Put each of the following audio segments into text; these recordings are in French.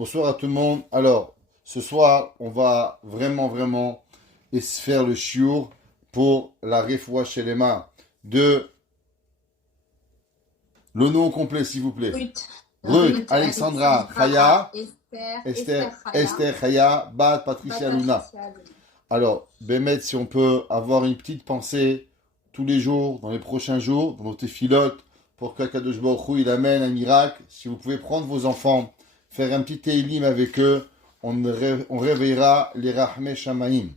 Bonsoir à tout le monde. Alors, ce soir, on va vraiment faire le chiour pour la refoua shelema de le nom complet, s'il vous plaît. Ruth, Alexandra, Chaya, Esther, Chaya, Bat, Patricia, Luna. Alors, Bémet, si on peut avoir une petite pensée tous les jours, dans les prochains jours, dans nos téphilotes, pour qu'Akadosh Baruch Hu, il amène un miracle. Si vous pouvez prendre vos enfants, faire un petit teilim avec eux, on réveillera les Rahmé Shamaim.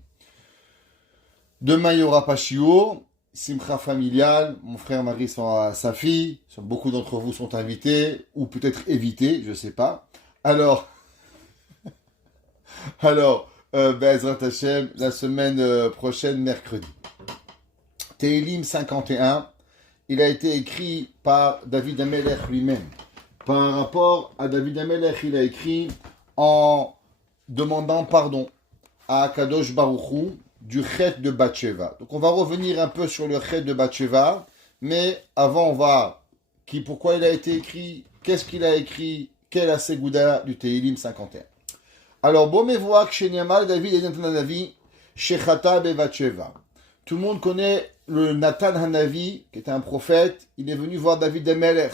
Demain, il n'y aura pas shiur, simcha familial, mon frère Marie sera sa fille, beaucoup d'entre vous sont invités, ou peut-être évités, je ne sais pas. Alors, Be'ezrat Hashem, la semaine prochaine, mercredi. Teilim 51, il a été écrit par David Amelech lui-même. Par rapport à David Amelech, il a écrit en demandant pardon à Kadosh Baruch Hu du chet de Bathsheba. Donc on va revenir un peu sur le chet de Bathsheba, mais avant on va pourquoi il a été écrit, qu'est-ce qu'il a écrit, quelle est la segouda du Teilim 51. Alors, bon me voit que chez Niamal, David et Nathan Hanavi, Shechata be Bathsheba. Tout le monde connaît le Nathan Hanavi, qui était un prophète. Il est venu voir David Amelech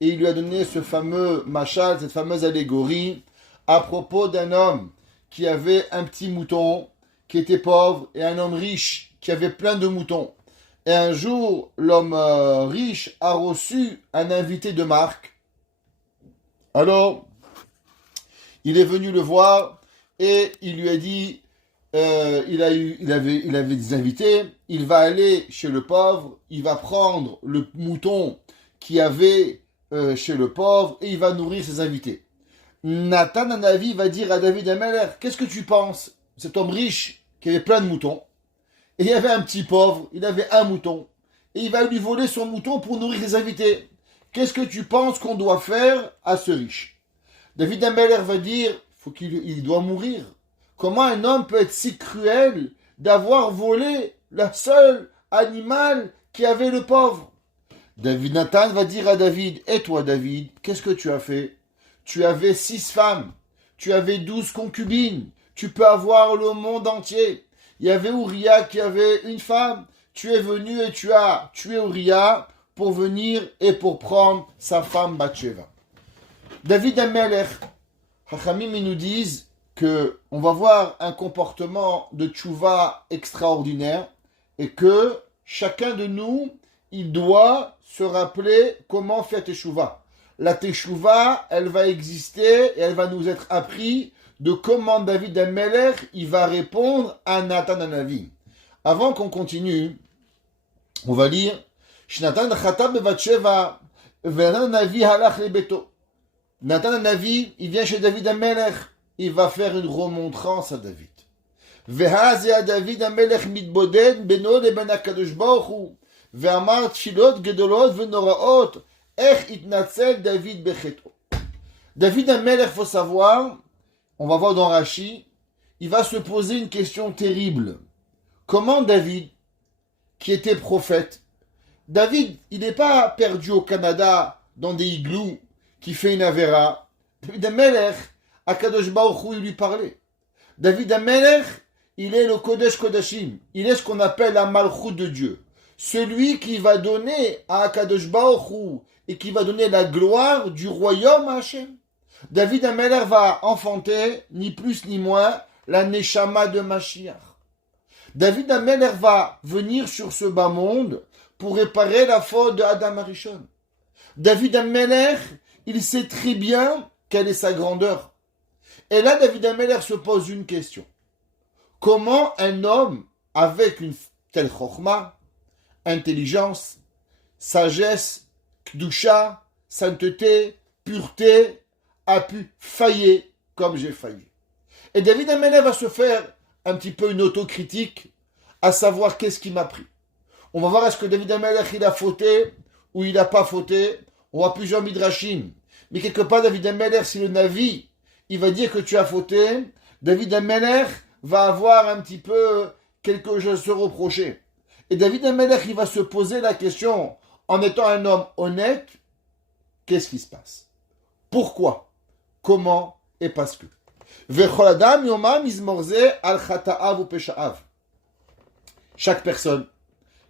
et il lui a donné ce fameux machal, cette fameuse allégorie, à propos d'un homme qui avait un petit mouton, qui était pauvre, et un homme riche qui avait plein de moutons. Et un jour, l'homme riche a reçu un invité de marque. Alors, il est venu le voir et il lui a dit, il avait des invités, il va aller chez le pauvre, il va prendre le mouton qui avait chez le pauvre et il va nourrir ses invités. Nathan Hanavi va dire à David Amelech, qu'est-ce que tu penses? Cet homme riche qui avait plein de moutons, et il y avait un petit pauvre, il avait un mouton, et il va lui voler son mouton pour nourrir ses invités. Qu'est-ce que tu penses qu'on doit faire à ce riche? David Amelech va dire, il doit mourir. Comment un homme peut être si cruel d'avoir volé le seul animal qui avait le pauvre? David Nathan va dire à David, et toi David, qu'est-ce que tu as fait? Tu avais 6 femmes, tu avais 12 concubines, tu peux avoir le monde entier. Il y avait Uriah qui avait une femme, tu es venu et tu as tué Uriah pour venir et pour prendre sa femme Bathsheba. David Amelech, Chachamim, ils nous disent que on va voir un comportement de tchouva extraordinaire et que chacun de nous, il doit se rappeler comment faire teshuva. La teshuva, elle va exister et elle va nous être apprise de comment David Amelech, il va répondre à Nathan Hanavi. Avant qu'on continue, on va lire Shnatan Chata beVatsheva ve'Nathan Hanavi halach lebeto. Nathan Hanavi, il vient chez David Amelech, il va faire une remontrance à David. Ve'hazeh David Amelech mitboded beno leben HaKadosh Baruch Hu ve'amar tfilot gedolot ve'noraot ech itnatzel David becheto. David Amelech, faut savoir, on va voir dans Rashi, il va se poser une question terrible. Comment David, qui était prophète, David, il n'est pas perdu au Canada dans des igloos qui fait une avéra. David Amelech, Akadosh Baruch Hu, il lui parlait. David Amelech, il est le Kodesh Kodashim. Il est ce qu'on appelle la Malchut de Dieu. Celui qui va donner à Akadosh Baruch Hu et qui va donner la gloire du royaume à Hachem. David Amelech va enfanter, ni plus ni moins, la Neshama de Mashiach. David Amelech va venir sur ce bas monde pour réparer la faute de Adam Arishon. David Amelech, il sait très bien quelle est sa grandeur. Et là, David Amelech se pose une question. Comment un homme avec une telle chokhma, intelligence, sagesse, kdusha, sainteté, pureté, a pu faillir comme j'ai failli? Et David Amelech va se faire un petit peu une autocritique, à savoir qu'est-ce qui m'a pris. On va voir est-ce que David Amelech il a fauté ou il n'a pas fauté. On voit plusieurs midrashim. Mais quelque part, David Amelech, si le Navi, il va dire que tu as fauté, David Amelech va avoir un petit peu quelque chose à se reprocher. Et David Amelech, il va se poser la question, en étant un homme honnête, qu'est-ce qui se passe? Pourquoi? Comment? et parce que. Vechol adam yomam izmorze al chata'av ou pesha'av. Chaque personne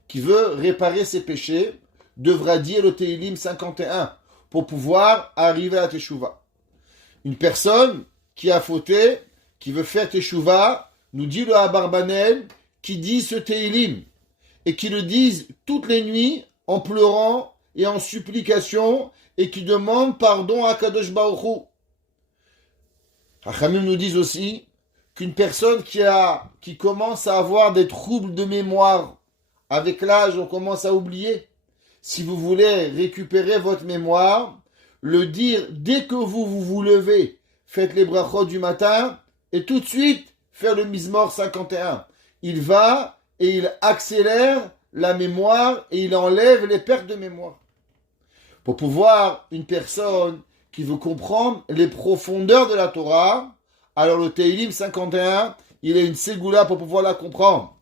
qui veut réparer ses péchés devra dire le Tehillim 51 pour pouvoir arriver à la Teshuvah. Une personne qui a fauté, qui veut faire Teshuvah, nous dit le Abarbanel, qui dit ce Tehillim et qui le disent toutes les nuits en pleurant et en supplication et qui demande pardon à Kadosh Baruch Hu. Hachamim nous disent aussi qu'une personne qui commence à avoir des troubles de mémoire, avec l'âge on commence à oublier. Si vous voulez récupérer votre mémoire, le dire dès que vous levez, faites les brachot du matin et tout de suite faire le Mizmor 51. Il va et il accélère la mémoire et il enlève les pertes de mémoire. Pour pouvoir, une personne qui veut comprendre les profondeurs de la Torah, alors le Tehillim 51, il est une ségoula pour pouvoir la comprendre.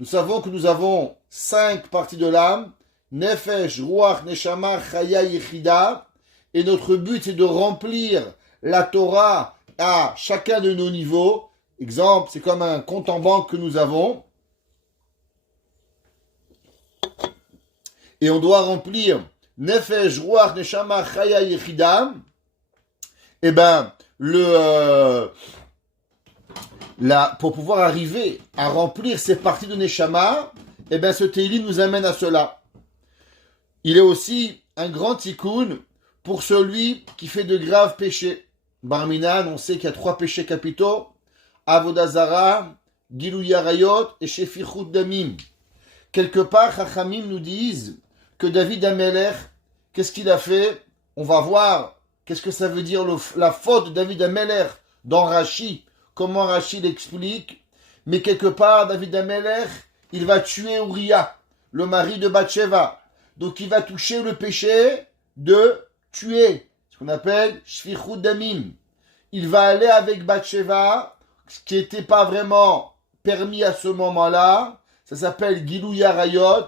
Nous savons que nous avons 5 parties de l'âme, Nefesh, Ruach, Neshama, Chaya, Yechida, et notre but c'est de remplir la Torah à chacun de nos niveaux. Exemple, c'est comme un compte en banque que nous avons. Et on doit remplir Nefesh, Ruach, Neshama, Chaya, Yechida. Eh bien, pour pouvoir arriver à remplir ces parties de Neshama, eh bien, ce Tehillim nous amène à cela. Il est aussi un grand tikkun pour celui qui fait de graves péchés. Barminan, on sait qu'il y a 3 péchés capitaux. Avodah Zara, Gilui Arayot et Shefichut Damim. Quelque part, Chachamim nous disent que David Amelech, qu'est-ce qu'il a fait? On va voir qu'est-ce que ça veut dire la faute de David Amelech dans Rashi, comment Rashi l'explique. Mais quelque part, David Amelech, il va tuer Uriah, le mari de Bathsheba. Donc il va toucher le péché de tuer, ce qu'on appelle Shfichut Damim. Il va aller avec Bathsheba, ce qui n'était pas vraiment permis à ce moment-là. Ça s'appelle Gilui Arayot.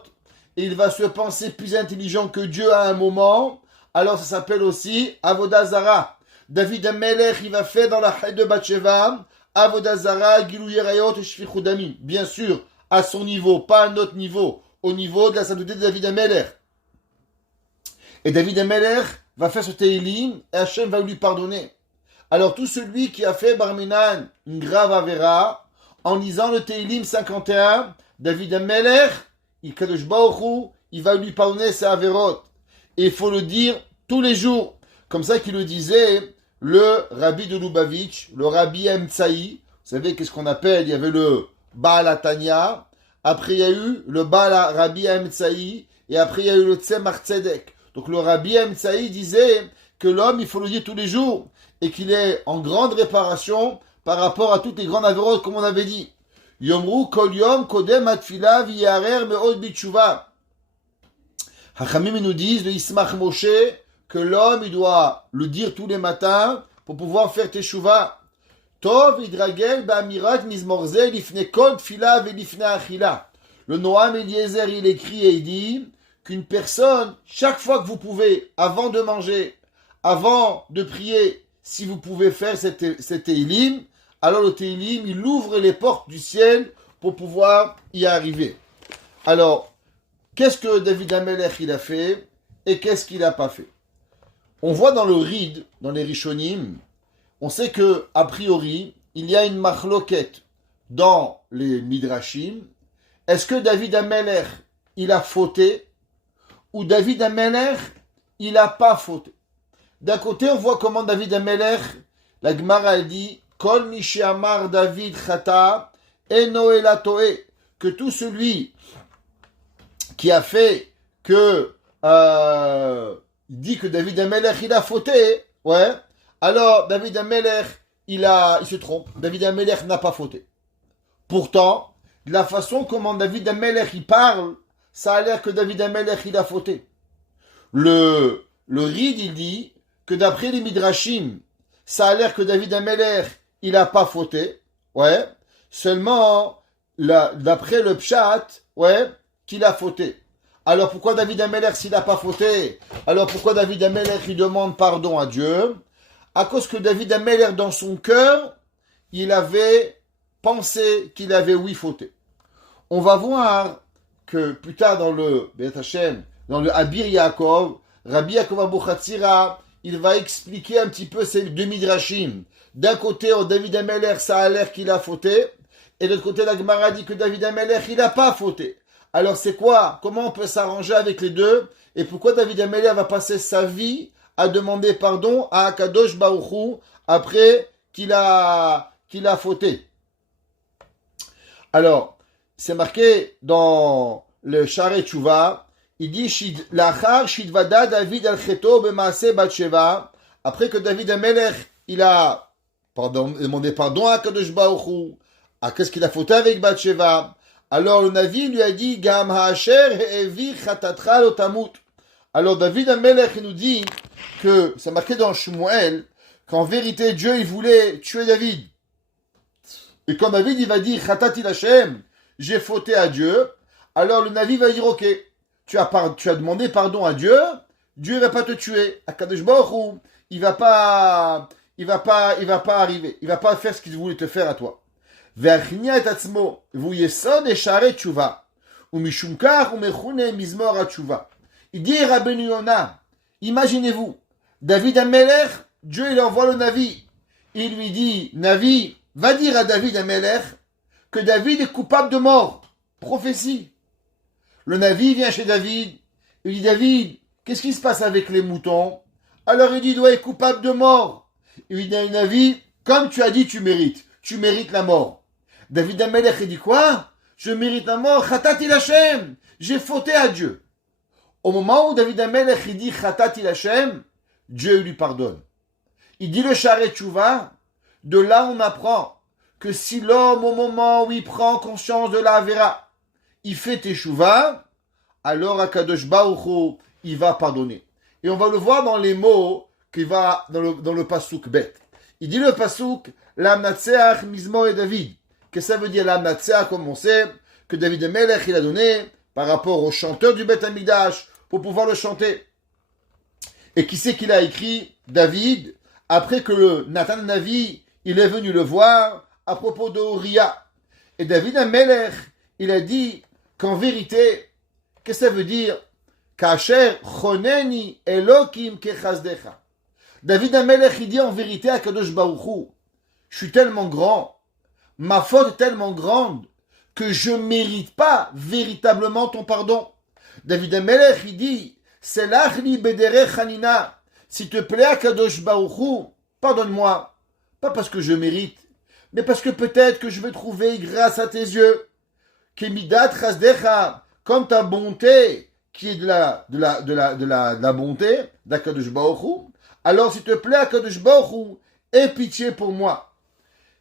Et il va se penser plus intelligent que Dieu à un moment. Alors ça s'appelle aussi Avodah Zara. David Amelech, il va faire dans la haie de Bathsheba Avodah Zara, Gilui Arayot et Shfichut Damim. Bien sûr, à son niveau, pas à notre niveau. Au niveau de la sainteté de David Amelech. Et David Amelech va faire ce Tehillim et Hachem va lui pardonner. Alors tout celui qui a fait Barminan une grave avéra, en lisant le Tehillim 51, David Amelech, Kadosh Baruch Hu, il va lui pardonner ses avérotes. Et il faut le dire tous les jours. Comme ça qu'il le disait le Rabbi de Lubavitch, le Rabbi Emtsaï. Vous savez qu'est-ce qu'on appelle? Il y avait le Baal Atania. Après, il y a eu le Baal Rabbi Emtsaï. Et après, il y a eu le Tzemach Tzedek. Donc, le Rabbi Emtsaï disait que l'homme, il faut le dire tous les jours. Et qu'il est en grande réparation par rapport à toutes les grandes avérotes, comme on avait dit. Yomru kol yom kodem atfila viyarer me'od bitshuva. Hachamim nous disent, le Ismach Moshe, que l'homme, il doit le dire tous les matins pour pouvoir faire teshuva. Tov idragel ba'amirat mizmorze lifne kol tfila velifne achila. Le Noam Eliezer, il écrit et il dit qu'une personne, chaque fois que vous pouvez, avant de manger, avant de prier, si vous pouvez faire cet Tehillim, alors le Tehillim, il ouvre les portes du ciel pour pouvoir y arriver. Alors, qu'est-ce que David Amelech il a fait et qu'est-ce qu'il n'a pas fait? On voit dans le Rid, dans les Rishonim, on sait que a priori, il y a une machloket dans les Midrashim. Est-ce que David Amelech, il a fauté ou David Amelech, il n'a pas fauté? D'un côté, on voit comment David Amelech, la Gemara elle dit Kol Mishi Amar David Chata Eno Elatoe, que tout celui qui a fait que il dit que David Amelech il a fauté, ouais. Alors David Amelech il se trompe. David Amelech n'a pas fauté. Pourtant, de la façon comment David Amelech il parle, ça a l'air que David Amelech il a fauté. Le Rid il dit que d'après les Midrashim, ça a l'air que David Amelech il n'a pas fauté, ouais. Seulement d'après le Pshat, ouais, qu'il a fauté. Alors pourquoi David Amelech s'il n'a pas fauté? Alors pourquoi David Amelech il demande pardon à Dieu? à cause que David Ameler, dans son cœur, il avait pensé qu'il avait fauté. On va voir que plus tard dans le Beit Hashem, dans le Abir Yaakov, Rabbi Yaakov Abuchatzira, il va expliquer un petit peu ces deux midrashim. D'un côté, David Ameler, ça a l'air qu'il a fauté, et de l'autre côté, la Gemara dit que David Ameler, il n'a pas fauté. Alors c'est quoi? Comment on peut s'arranger avec les deux? Et pourquoi David Ameler va passer sa vie à demander pardon à Akadosh Baruch Hu après qu'il a fauté? Alors, c'est marqué dans le Shaarei Tshuva, il dit Lachar shidvada David al cheto b'maaseh bat sheva, après que David Ameler, il a demandé pardon à Akadosh Baruch Hu, à qu'est-ce qu'il a fauté avec Bathsheba. Alors le Navi lui a dit Gam ha'asher he'evi chatatra lo tamut. Alors David Amelech il nous dit que c'est marqué dans Shmuel qu'en vérité Dieu il voulait tuer David. Et quand David il va dire Chatati Hashem, j'ai fauté à Dieu, alors le Navi va dire ok, tu as demandé pardon à Dieu, Dieu ne va pas te tuer. Akadosh Baruch Hu, il va pas arriver, il va pas faire ce qu'il voulait te faire à toi. והכניע את עצמו, והוא יסוד ישערי תשובה, ומשום כך הוא מכונה מזמור התשובה. Il dit Rabbeinu Yonah, imaginez-vous, David Amelech, Dieu il envoie le Navi. Il lui dit, Navi, va dire à David Amelech que David est coupable de mort. Prophétie. Le Navi vient chez David, il dit David, qu'est-ce qui se passe avec les moutons? Alors il dit, il est coupable de mort. Il lui dit, Navi, comme tu as dit, tu mérites la mort. David Amelech, il dit quoi? Je mérite la mort, Chatati Hashem, j'ai fauté à Dieu. Au moment où David Amelech, il dit Chatati Hashem, Dieu lui pardonne. Il dit le Shaarei Tshuva, de là on apprend que si l'homme, au moment où il prend conscience de la Avera, il fait Teshuvah, alors Akadosh Baruch Hu, il va pardonner. Et on va le voir dans les mots qui va dans le Pasuk Bet. Il dit le Pasuk, L'Amnatseach Mizmor et David. Qu'est-ce que ça veut dire l'Amnatseach, comme on sait, que David Amelech il a donné par rapport au chanteur du Beth Amikdash pour pouvoir le chanter. Et qui c'est qu'il a écrit? David, après que le Nathan Navi, il est venu le voir à propos de Uriah. Et David Amelech, il a dit qu'en vérité, qu'est-ce que ça veut dire? Kasher choneni Elokim kechazdecha. David Amelech, il dit en vérité à Kadosh Baruch Hu, je suis tellement grand, ma faute est tellement grande, que je ne mérite pas véritablement ton pardon. David Amelech, il dit, Selach li bederech hanina, s'il te plaît à Kadosh Baruch Hu, pardonne-moi, pas parce que je mérite, mais parce que peut-être que je vais trouver grâce à tes yeux, Kemidat chazdecha, comme ta bonté, qui est de la bonté d'Akadosh Baruch Hu, alors s'il te plaît Akadosh Baruch Hu, aie pitié pour moi.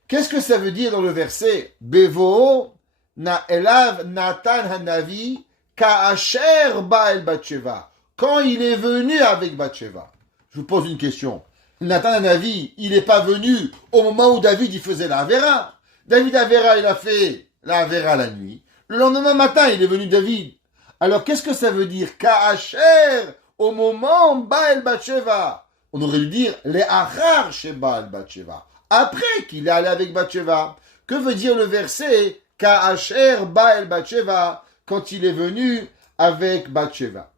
Qu'est-ce que ça veut dire dans le verset? Bevo na elav Nathan hanavi ka'asher ba'el Bathsheba. Quand il est venu avec Bathsheba. Je vous pose une question. Nathan hanavi, il n'est pas venu au moment où David il faisait la Avera. David Avera, il a fait la Avera la nuit. Le lendemain matin, il est venu David. Alors qu'est-ce que ça veut dire? Ka'asher au moment ba'el Bathsheba. On aurait dû dire les achar chez Baal Bathsheba. Après qu'il est allé avec Bathsheba. Que veut dire le verset Ka'asher Baal Bathsheba quand il est venu avec Bathsheba?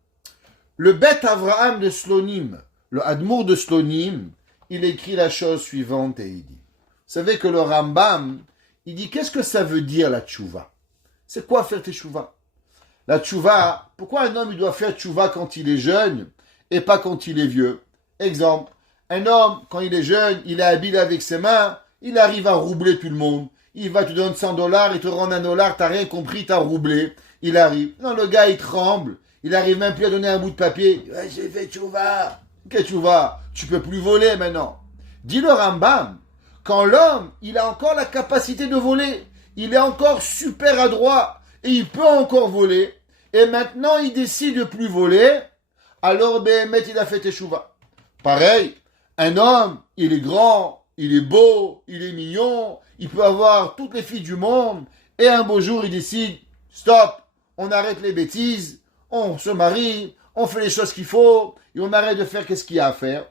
Le Beth Avraham de Slonim, le Admour de Slonim, il écrit la chose suivante et il dit, vous savez que le Rambam, il dit qu'est-ce que ça veut dire la tchouva? C'est quoi faire teshuva? La tchouva, pourquoi un homme il doit faire tchouva quand il est jeune et pas quand il est vieux? Exemple, un homme, quand il est jeune, il est habile avec ses mains, il arrive à roubler tout le monde. Il va te donner $100, il te rend $1, t'as rien compris, t'as roublé. Il arrive. Non, le gars, il tremble. Il arrive même plus à donner un bout de papier. Ouais, j'ai fait tchouva. Qu'est-ce que tchouva? Tu peux plus voler maintenant. Dit le Rambam, quand l'homme, il a encore la capacité de voler, il est encore super adroit et il peut encore voler, et maintenant il décide de plus voler, alors Béhémet, il a fait tchouva. Pareil, un homme, il est grand, il est beau, il est mignon, il peut avoir toutes les filles du monde, et un beau jour, il décide, stop, on arrête les bêtises, on se marie, on fait les choses qu'il faut, et on arrête de faire qu'est-ce qu'il y a à faire.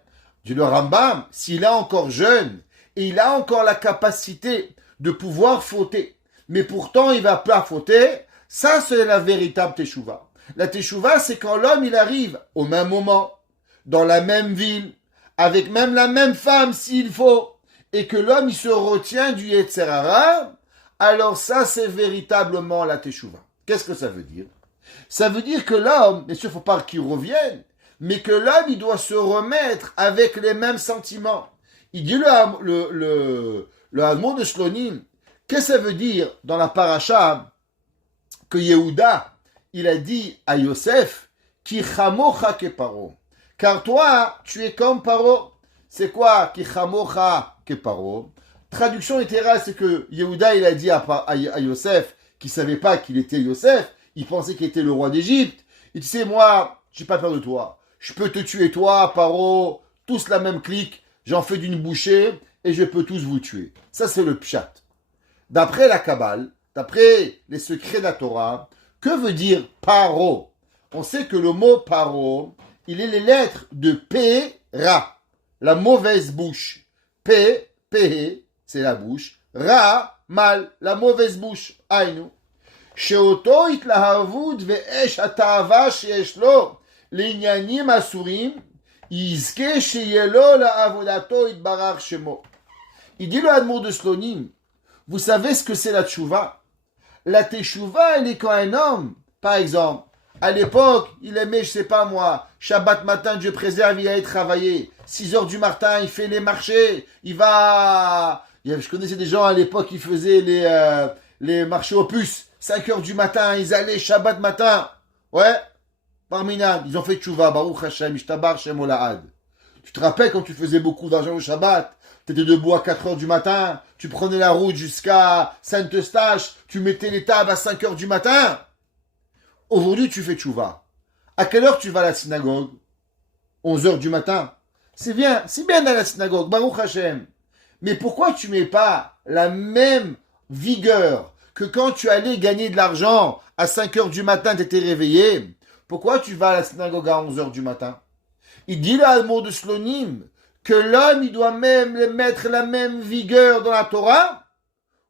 Dit le Rambam, s'il est encore jeune et il a encore la capacité de pouvoir fauter, mais pourtant il va pas fauter, ça c'est la véritable teshuva. La teshuva, c'est quand l'homme il arrive au même moment, dans la même ville, avec même la même femme s'il faut, et que l'homme il se retient du Yetzer Hara, alors ça c'est véritablement la teshuva. Qu'est-ce que ça veut dire? Ça veut dire que l'homme, bien sûr il ne faut pas qu'il revienne, mais que l'homme il doit se remettre avec les mêmes sentiments. Il dit le Hadmon de Shlonim, qu'est-ce que ça veut dire dans la paracha que Yehuda il a dit à Yosef, Ki chamocha ke Paro. Car toi, tu es comme Paro. C'est quoi Ki chamocha ke Paro? Traduction littérale, c'est que Yehuda il a dit à Yosef, qui ne savait pas qu'il était Yosef, il pensait qu'il était le roi d'Égypte. Il disait, moi, j'ai pas peur de toi. Je peux te tuer toi, Paro, tous la même clique, j'en fais d'une bouchée, et je peux tous vous tuer. Ça, c'est le pshat. D'après la Kabbale, d'après les secrets de la Torah, que veut dire paro? On sait que le mot paro, il est les lettres de P, Ra, la mauvaise bouche. P, c'est la bouche. Ra, mal, la mauvaise bouche. Aïnou. Sheoto itlahavut ve'esh ata'ava sheyesh lo l'inyanim asurim yizke sheyelo la'avodato itbarach shemo. Il dit le Hadmour de Shlonim, vous savez ce que c'est la tchouva? La teshuva, elle est quand un homme, par exemple, à l'époque, il aimait, je sais pas moi, Shabbat matin, Dieu préserve, il allait travailler. 6 heures du matin, il fait les marchés, il va... Je connaissais des gens à l'époque qui faisaient les marchés aux puces. 5 heures du matin, ils allaient Shabbat matin. Ouais, parminad, ils ont fait teshuva, Baruch Hashem, Ishtabar Shem Olahad. Tu te rappelles quand tu faisais beaucoup d'argent au Shabbat? Tu étais debout à 4 heures du matin, tu prenais la route jusqu'à Saint-Eustache, tu mettais les tables à 5 heures du matin. Aujourd'hui, tu fais tchouva. À quelle heure tu vas à la synagogue? 11 heures du matin. C'est bien d'aller à la synagogue, Baruch Hashem. Mais pourquoi tu mets pas la même vigueur que quand tu allais gagner de l'argent à 5 heures du matin, tu étais réveillé? Pourquoi tu vas à la synagogue à 11 heures du matin? Il dit là le mot de Shlonim, que l'homme, il doit même mettre la même vigueur dans la Torah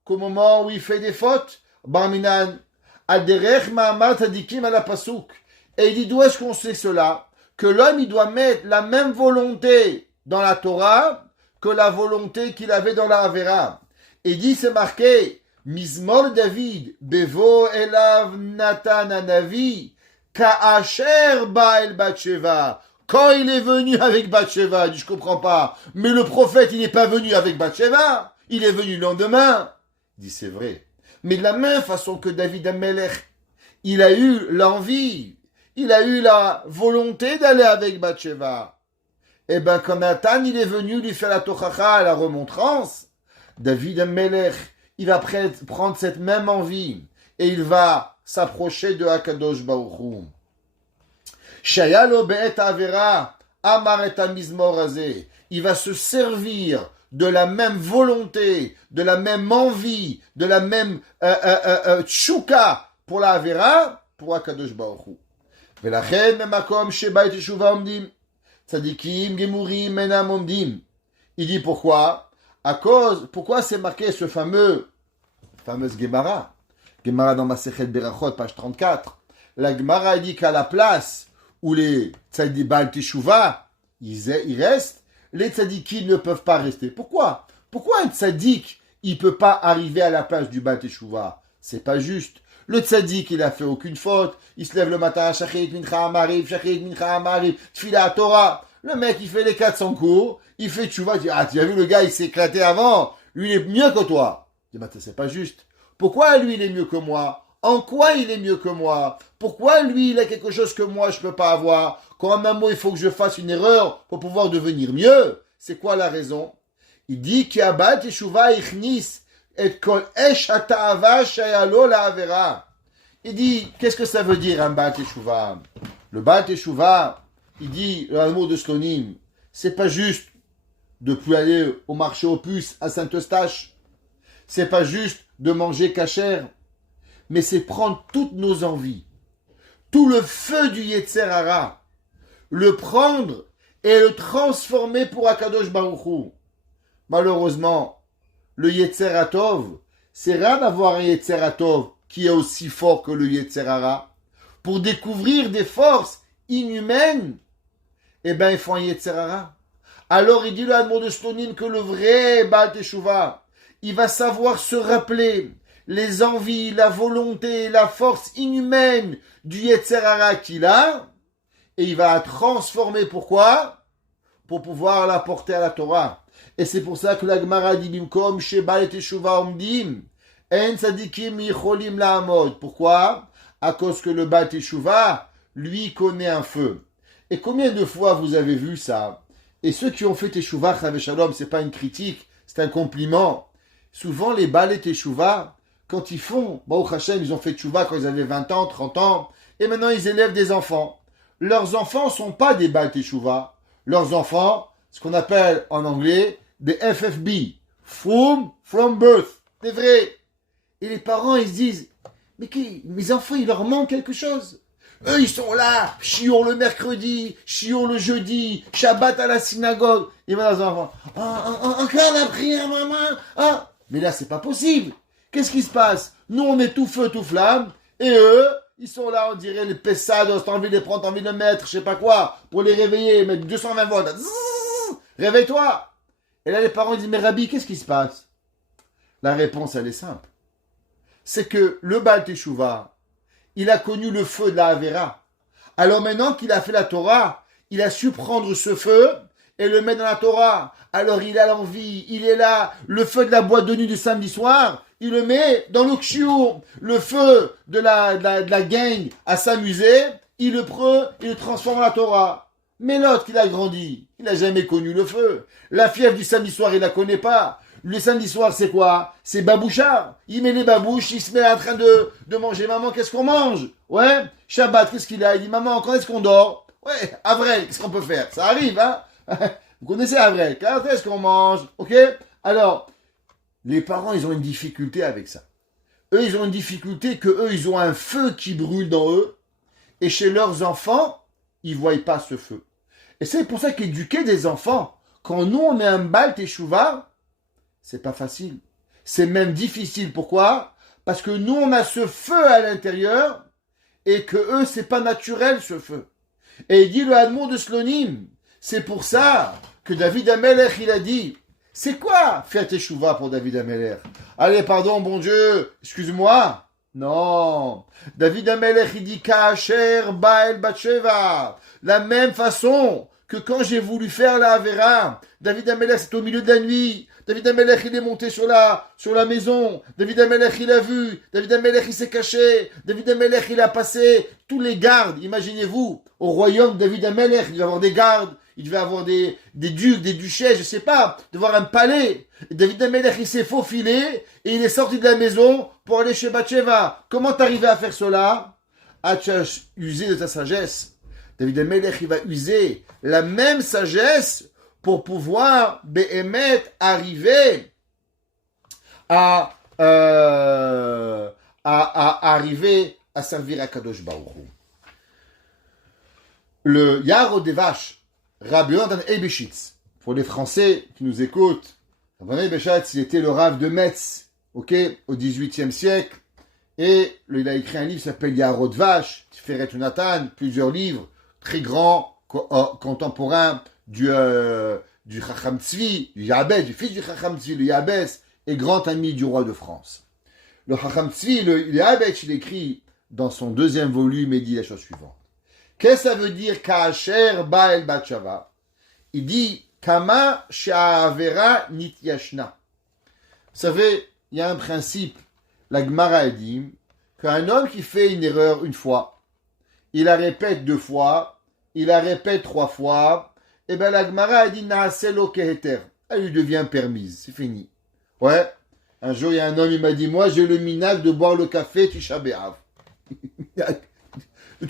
qu'au moment où il fait des fautes. Barminan, Alderech Mahamad Tadikim à la Pasouk. Et il dit, d'où est-ce qu'on sait cela? Que l'homme, il doit mettre la même volonté dans la Torah que la volonté qu'il avait dans la Avera. Et il dit, c'est marqué, Mizmor David, Bevo Elav Natan Anavi, Ka'asher Ba'el Batsheva. Quand il est venu avec Batsheva, il dit, je comprends pas. Mais le prophète, il n'est pas venu avec Batsheva. Il est venu le lendemain. Il dit, c'est vrai. Mais de la même façon que David Amelech, il a eu l'envie, il a eu la volonté d'aller avec Batsheva. Et bien, quand Nathan, il est venu lui faire la tochacha, la remontrance, David Amelech, il va prendre cette même envie et il va s'approcher de Hakadosh Baruch Hu. Shayalo be'et avera amar et amizmor azeh. Il va se servir de la même volonté, de la même envie, de la même tchouka pour la avera, pour Hakadosh Baruch Hu. Velachen memakom sheba et teshuva omdim tzadikim gemurim menam omdim. Il dit pourquoi? Pourquoi c'est marqué ce fameuse Gemara dans Masechet Berachot, page 34. La Gemara dit qu'à la place où les tzadikim Baal Teshuva, ils restent, les tzadikim ne peuvent pas rester. Pourquoi? Pourquoi un tzadik, il ne peut pas arriver à la place du Baal Teshuva? C'est pas juste. Le tzadik, il a fait aucune faute. Il se lève le matin, Shachrit Mincha Amariv, Tfila Torah. Le mec, il fait les 400 cours, il fait Teshuva, il dit, ah, tu as vu le gars, il s'est éclaté avant, lui, il est mieux que toi. Il dit, c'est pas juste. Pourquoi lui, il est mieux que moi? En quoi il est mieux que moi? Pourquoi lui, il a quelque chose que moi, je ne peux pas avoir? Quand même, il faut que je fasse une erreur pour pouvoir devenir mieux. C'est quoi la raison? Il dit qu'il y a Baal Teshuva ichnis et kol esh hata'ava shayalo la avera. Il dit, qu'est-ce que ça veut dire un Baal Teshuva? Le Baal Teshuva, il dit, le mot de Shlonim, c'est pas juste de plus aller au marché aux puces à Saint-Eustache. C'est pas juste de manger cachère. Mais c'est prendre toutes nos envies, tout le feu du Yetzer Hara, le prendre et le transformer pour Akadosh Baruch Hu. Malheureusement, le Yetzer Hatov, c'est rare d'avoir un Yetzer Hatov qui est aussi fort que le Yetzer Hara. Pour découvrir des forces inhumaines, eh bien, il faut un Yetzer Hara. Alors, il dit le Admor de Slonim que le vrai Baal Teshuvah, il va savoir se rappeler les envies, la volonté, la force inhumaine du Yetzer Hara qu'il a, et il va la transformer. Pourquoi? Pour pouvoir la porter à la Torah. Et c'est pour ça que la Gemara dit Bimkom chez Baal Teshuvah Omdim En Tzadikim Yicholim La'amod. Pourquoi? À cause que le Baal Teshuvah, lui, connaît un feu. Et combien de fois vous avez vu ça? Et ceux qui ont fait Teshuvah, Chavé Shalom, c'est pas une critique, c'est un compliment. Souvent, les Baal Teshuvah, quand ils font, Baruch Hashem, ils ont fait Teshuvah quand ils avaient 20 ans, 30 ans, et maintenant ils élèvent des enfants. Leurs enfants ne sont pas des Baal Teshuvah. Leurs enfants, ce qu'on appelle en anglais des FFB, from birth, c'est vrai. Et les parents, ils se disent, mais mes enfants, il leur manque quelque chose. Eux, ils sont là, chiour le mercredi, chiour le jeudi, Shabbat à la synagogue. Ils vont dans les enfants, encore la prière, maman. Ah. Mais là, c'est pas possible. Qu'est-ce qui se passe? Nous, on est tout feu, tout flamme, et eux, ils sont là, on dirait les pessados, t'as envie de les prendre, t'as envie de les mettre, je sais pas quoi, pour les réveiller, mettre 220 volts. Réveille-toi. Et là, les parents disent, mais Rabbi, qu'est-ce qui se passe? La réponse, elle est simple. C'est que le Baal Teshuvah, il a connu le feu de la Avera. Alors maintenant qu'il a fait la Torah, il a su prendre ce feu et le mettre dans la Torah. Alors il a l'envie, il est là, le feu de la boîte de nuit du samedi soir, il le met dans le kshiour, le feu de la gang à s'amuser, il le prend, il le transforme en la Torah. Mais l'autre qui a grandi, il n'a jamais connu le feu. La fièvre du samedi soir, il la connaît pas. Le samedi soir, c'est quoi? C'est babouchard. Il met les babouches, il se met en train de manger. Maman, qu'est-ce qu'on mange? Ouais. Shabbat, qu'est-ce qu'il a? Il dit, maman, quand est-ce qu'on dort? Ouais. Avril, qu'est-ce qu'on peut faire? Ça arrive, hein? Vous connaissez Avril. Quand est-ce qu'on mange? Ok? Alors, les parents, ils ont une difficulté avec ça. Eux, ils ont une difficulté que eux, ils ont un feu qui brûle dans eux. Et chez leurs enfants, ils ne voient pas ce feu. Et c'est pour ça qu'éduquer des enfants, quand nous, on est un Baal Teshuvah, c'est pas facile. C'est même difficile. Pourquoi? Parce que nous, on a ce feu à l'intérieur et que eux, c'est pas naturel, ce feu. Et il dit le Admor de Slonim. C'est pour ça que David Amelech, il a dit, c'est quoi faire Teshuvah pour David Amelech? Allez, pardon, bon Dieu, excuse-moi. Non. David Amelech, il dit, Kacher Baal Batsheva. La même façon que quand j'ai voulu faire la Avera, David Amelech, c'est au milieu de la nuit. David Amelech, il est monté sur la maison. David Amelech, il a vu. David Amelech, il s'est caché. David Amelech, il a passé tous les gardes. Imaginez-vous, au royaume de David Amelech, il devait avoir des gardes. Il devait avoir des ducs, des duchesses, je sais pas. Il devait avoir un palais. Et David Amelech, il s'est faufilé et il est sorti de la maison pour aller chez Bathsheba. Comment t'arrivais à faire cela? Ah, tu as usé de ta sagesse. David Amelech, il va user la même sagesse pour pouvoir arriver à arriver à servir à Kadosh Baruch Hu. Le Yaro des Vaches, Rabbi Yonatan Eibeshitz, pour les Français qui nous écoutent, Rabbi Eibeshitz, il était le Rav de Metz, ok, au XVIIIe siècle, et il a écrit un livre qui s'appelle Yaro de Vache, Tiferet Yonatan, plusieurs livres, très grands, contemporains du Chacham Tzvi, du Yabes, du fils du Chacham Tzvi, le Yabes, est grand ami du roi de France. Le Chacham Tzvi, le Yabes, il écrit dans son deuxième volume, il dit la chose suivante. Qu'est-ce que ça veut dire Ka'asher Baal Batsheva? Il dit Kama She'avera Nityashna. Vous savez, il y a un principe, la Gemara dit qu'un homme qui fait une erreur une fois, il la répète 2 fois, il la répète 3 fois, et bien la Gemara a dit Naaselo Keheter. Elle lui devient permise, c'est fini. Ouais. Un jour, il y a un homme, il m'a dit, moi j'ai le minag de boire le café Tisha B'Av.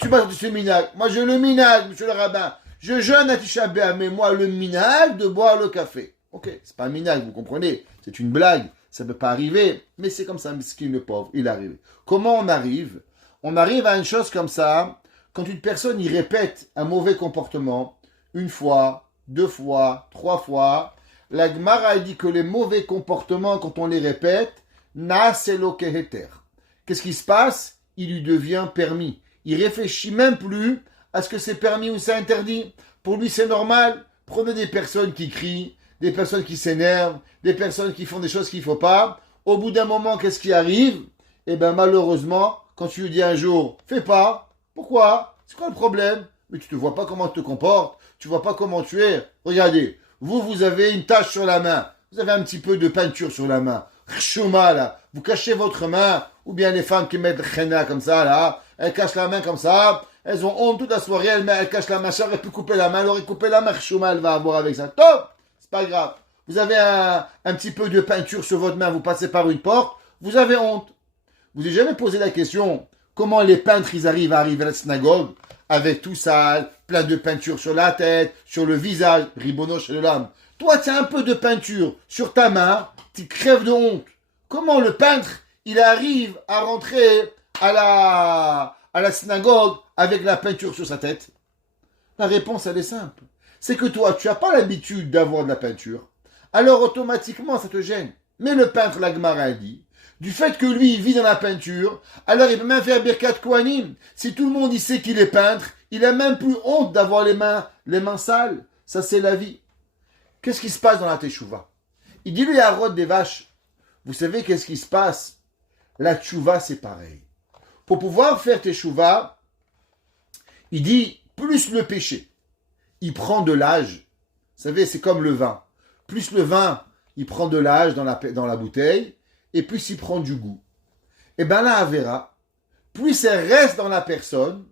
Tu m'as dit ce minag. Moi j'ai le minag, monsieur le rabbin. Je jeûne à Tisha B'Av, mais moi le minag de boire le café. Ok, c'est pas un minag, vous comprenez. C'est une blague. Ça ne peut pas arriver, mais c'est comme ça, miskin le pauvre, il arrive. Comment on arrive? On arrive à une chose comme ça, quand une personne y répète un mauvais comportement, 1 fois, 2 fois, 3 fois, la Gemara dit que les mauvais comportements, quand on les répète, naselo keheter. Qu'est-ce qui se passe? Il lui devient permis. Il réfléchit même plus à ce que c'est permis ou c'est interdit. Pour lui, c'est normal. Prenez des personnes qui crient, des personnes qui s'énervent, des personnes qui font des choses qu'il ne faut pas. Au bout d'un moment, qu'est-ce qui arrive? Eh bien, malheureusement, quand tu lui dis un jour, fais pas. Pourquoi? C'est quoi le problème? Mais tu ne vois pas comment tu te comportes. Tu ne vois pas comment tu es. Regardez, vous avez une tache sur la main. Vous avez un petit peu de peinture sur la main. Chouma, là. Vous cachez votre main. Ou bien les femmes qui mettent khena comme ça, là. Elles cachent la main comme ça. Elles ont honte toute la soirée. Elles cachent la main. Ça aurait pu couper la main. Elle aurait coupé la main. Chouma, elle va avoir avec ça. Top! C'est pas grave. Vous avez un petit peu de peinture sur votre main. Vous passez par une porte. Vous avez honte. Vous n'avez jamais posé la question comment les peintres ils arrivent à la synagogue avec tout sale, plein de peinture sur la tête, sur le visage, ribono chez l'âme. Toi, tu as un peu de peinture sur ta main, tu crèves de honte. Comment le peintre, il arrive à rentrer à la synagogue avec la peinture sur sa tête? La réponse, elle est simple. C'est que toi, tu n'as pas l'habitude d'avoir de la peinture. Alors, automatiquement, ça te gêne. Mais le peintre, la Gemara a dit, du fait que lui, il vit dans la peinture, alors il peut même faire Birkat Kohanim. Si tout le monde il sait qu'il est peintre, il a même plus honte d'avoir les mains sales. Ça, c'est la vie. Qu'est-ce qui se passe dans la Teshuvah? Il dit lui à Rod des vaches. Vous savez qu'est-ce qui se passe? La Teshuvah, c'est pareil. Pour pouvoir faire Teshuvah, il dit, plus le péché, il prend de l'âge. Vous savez, c'est comme le vin. Plus le vin, il prend de l'âge dans la bouteille, et plus il prend du goût. Et bien la Havera, plus elle reste dans la personne,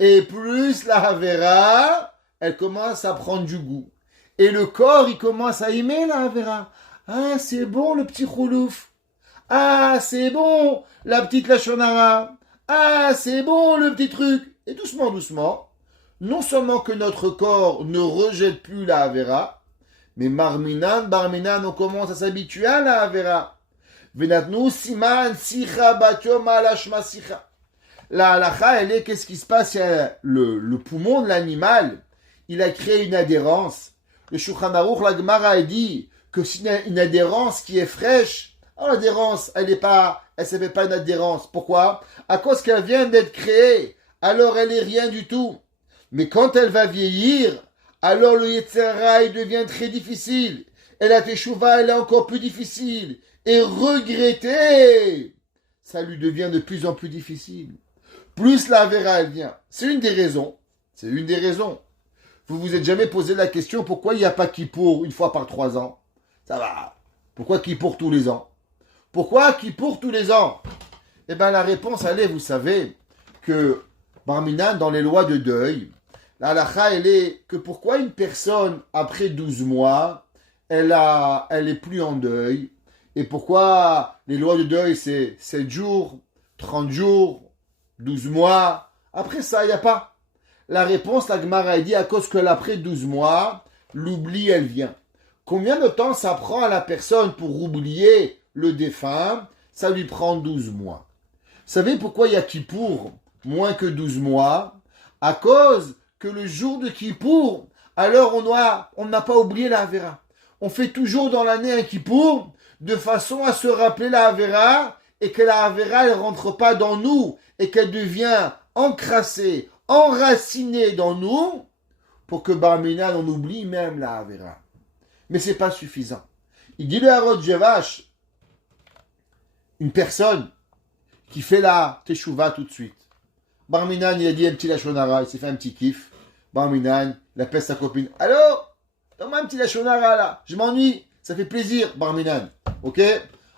et plus la Havera, elle commence à prendre du goût. Et le corps, il commence à aimer la Havera. Ah, c'est bon le petit roulouf. Ah, c'est bon la petite lachonara. Ah, c'est bon le petit truc. Et doucement, doucement, non seulement que notre corps ne rejette plus la Havera, mais barminan, on commence à s'habituer à la Havera. Venatnu siman sicha batyom alashma sicha. La halakha, elle est, qu'est-ce qui se passe? Le poumon de l'animal, il a créé une adhérence. Le Shulchan Aruch, la Gemara, a dit que c'est une adhérence qui est fraîche. Alors l'adhérence, elle s'appelle pas une adhérence. Pourquoi? À cause qu'elle vient d'être créée. Alors elle est rien du tout. Mais quand elle va vieillir, alors le Yetzer Hara, il devient très difficile. Et la Teshuvah, elle est encore plus difficile. Et regretter, ça lui devient de plus en plus difficile. Plus la Havera, elle vient. C'est une des raisons. Vous vous êtes jamais posé la question pourquoi il n'y a pas Kippour une fois par 3 ans? Ça va. Pourquoi Kippour tous les ans? Pourquoi Kippour tous les ans? Eh bien la réponse, elle est, vous savez, que Barminan, dans les lois de deuil, la halakha, elle est que pourquoi une personne, après 12 mois, elle est plus en deuil? Et pourquoi les lois de deuil, c'est 7 jours, 30 jours, 12 mois? Après ça, il n'y a pas. La réponse, la Gemara dit, à cause que après 12 mois, l'oubli, elle vient. Combien de temps ça prend à la personne pour oublier le défunt? Ça lui prend 12 mois. Vous savez pourquoi il y a Kippour moins que 12 mois? À cause que le jour de Kippour, alors on n'a pas oublié la Havera. On fait toujours dans l'année un Kippour, de façon à se rappeler la Havera, et que la Havera ne rentre pas dans nous, et qu'elle devient encrassée, enracinée dans nous, pour que Barminan, on oublie même la Havera. Mais c'est pas suffisant. Il dit le Harod Jevash, une personne qui fait la Teshuvah tout de suite. Barminan, il a dit un petit lachonara, il s'est fait un petit kiff. Barminan, il appelle sa copine. Allô? Donne-moi un petit lachonara là, je m'ennuie. Ça fait plaisir, Barminan. Ok?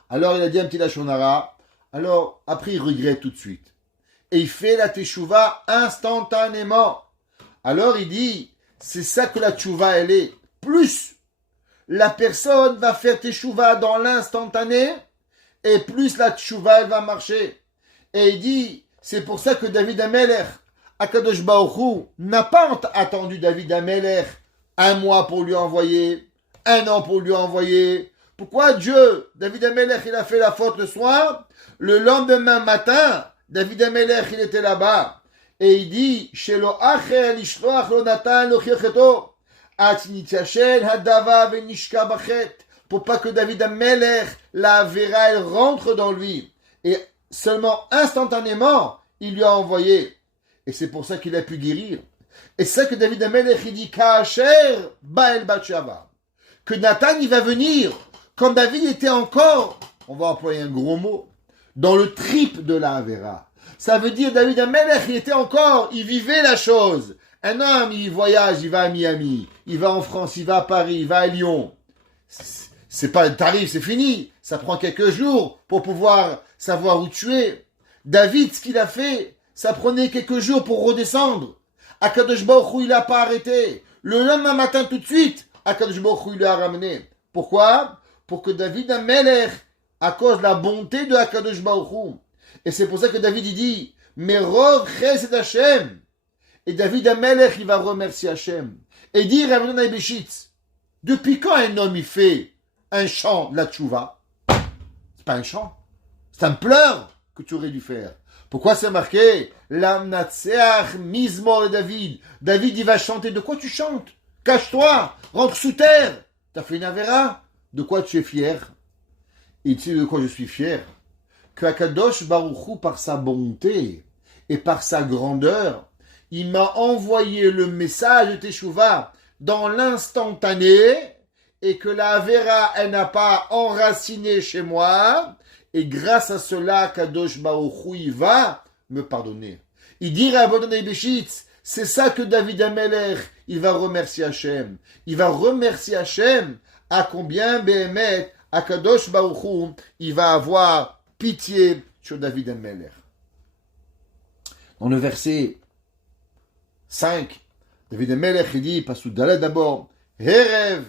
Alors il a dit un petit lachonara. Alors après il regrette tout de suite. Et il fait la teshuva instantanément. Alors il dit, c'est ça que la teshuva elle est. Plus la personne va faire teshuva dans l'instantané, et plus la teshuva elle va marcher. Et il dit, c'est pour ça que David Amelech, Akadosh Baruch Hu, n'a pas attendu David Amelech 1 mois pour lui envoyer, 1 an pour lui envoyer. Pourquoi Dieu, David Amelech, il a fait la faute le soir? Le lendemain matin, David Amelech, il était là-bas. Et il dit, Shelo Achel Ishloach Lo Natan Lo Chircheto. Atinitiachel hadava venishka bachet. Pour pas que David Amelech, la Avera, elle rentre dans lui. Et seulement instantanément, il lui a envoyé. Et c'est pour ça qu'il a pu guérir. Et c'est ça que David Amelech, il dit, Kacher Bael Batshava. Que Nathan, il va venir, quand David était encore, on va employer un gros mot, dans le trip de la Avera. Ça veut dire, David Amelech, il était encore, il vivait la chose. Un homme, il voyage, il va à Miami, il va en France, il va à Paris, il va à Lyon. C'est pas, t'arrives, c'est fini. Ça prend quelques jours pour pouvoir savoir où tu es. David, ce qu'il a fait, ça prenait quelques jours pour redescendre. Akadosh Baruch Hu, il n'a pas arrêté. Le lendemain matin, tout de suite, Akadosh Baruch Hu, il l'a ramené. Pourquoi? Pour que David Amelech, à cause de la bonté de Akadosh Baruch Hu. Et c'est pour ça que David, il dit, Merov Chesed Hashem. Et David Amelech, il va remercier Hashem. Et dire à Rabbeinu Beshitz, depuis quand un homme, il fait un chant de la tchouva? C'est pas un chant. C'est un pleur que tu aurais dû faire. Pourquoi c'est marqué Lamnatseach Mizmor David. David, il va chanter. De quoi tu chantes? Cache-toi, rentre sous terre. T'as fait une avéra. De quoi tu es fier? Et tu sais de quoi je suis fier? Que Akadosh Baruch Hu, par sa bonté et par sa grandeur, il m'a envoyé le message de Teshuvah dans l'instantané et que la Avera, elle n'a pas enraciné chez moi. Et grâce à cela, Kadosh Baruch Hu, il va me pardonner. Il dit à Rabbeinu Beshitz, c'est ça que David Amelech, il va remercier Hachem. Il va remercier Hachem à combien, Behemet, à Kadosh Baruch Hu, il va avoir pitié sur David Amelech. Dans le verset 5, David Amelech, il dit, Pasuk Dalet d'abord, Herev,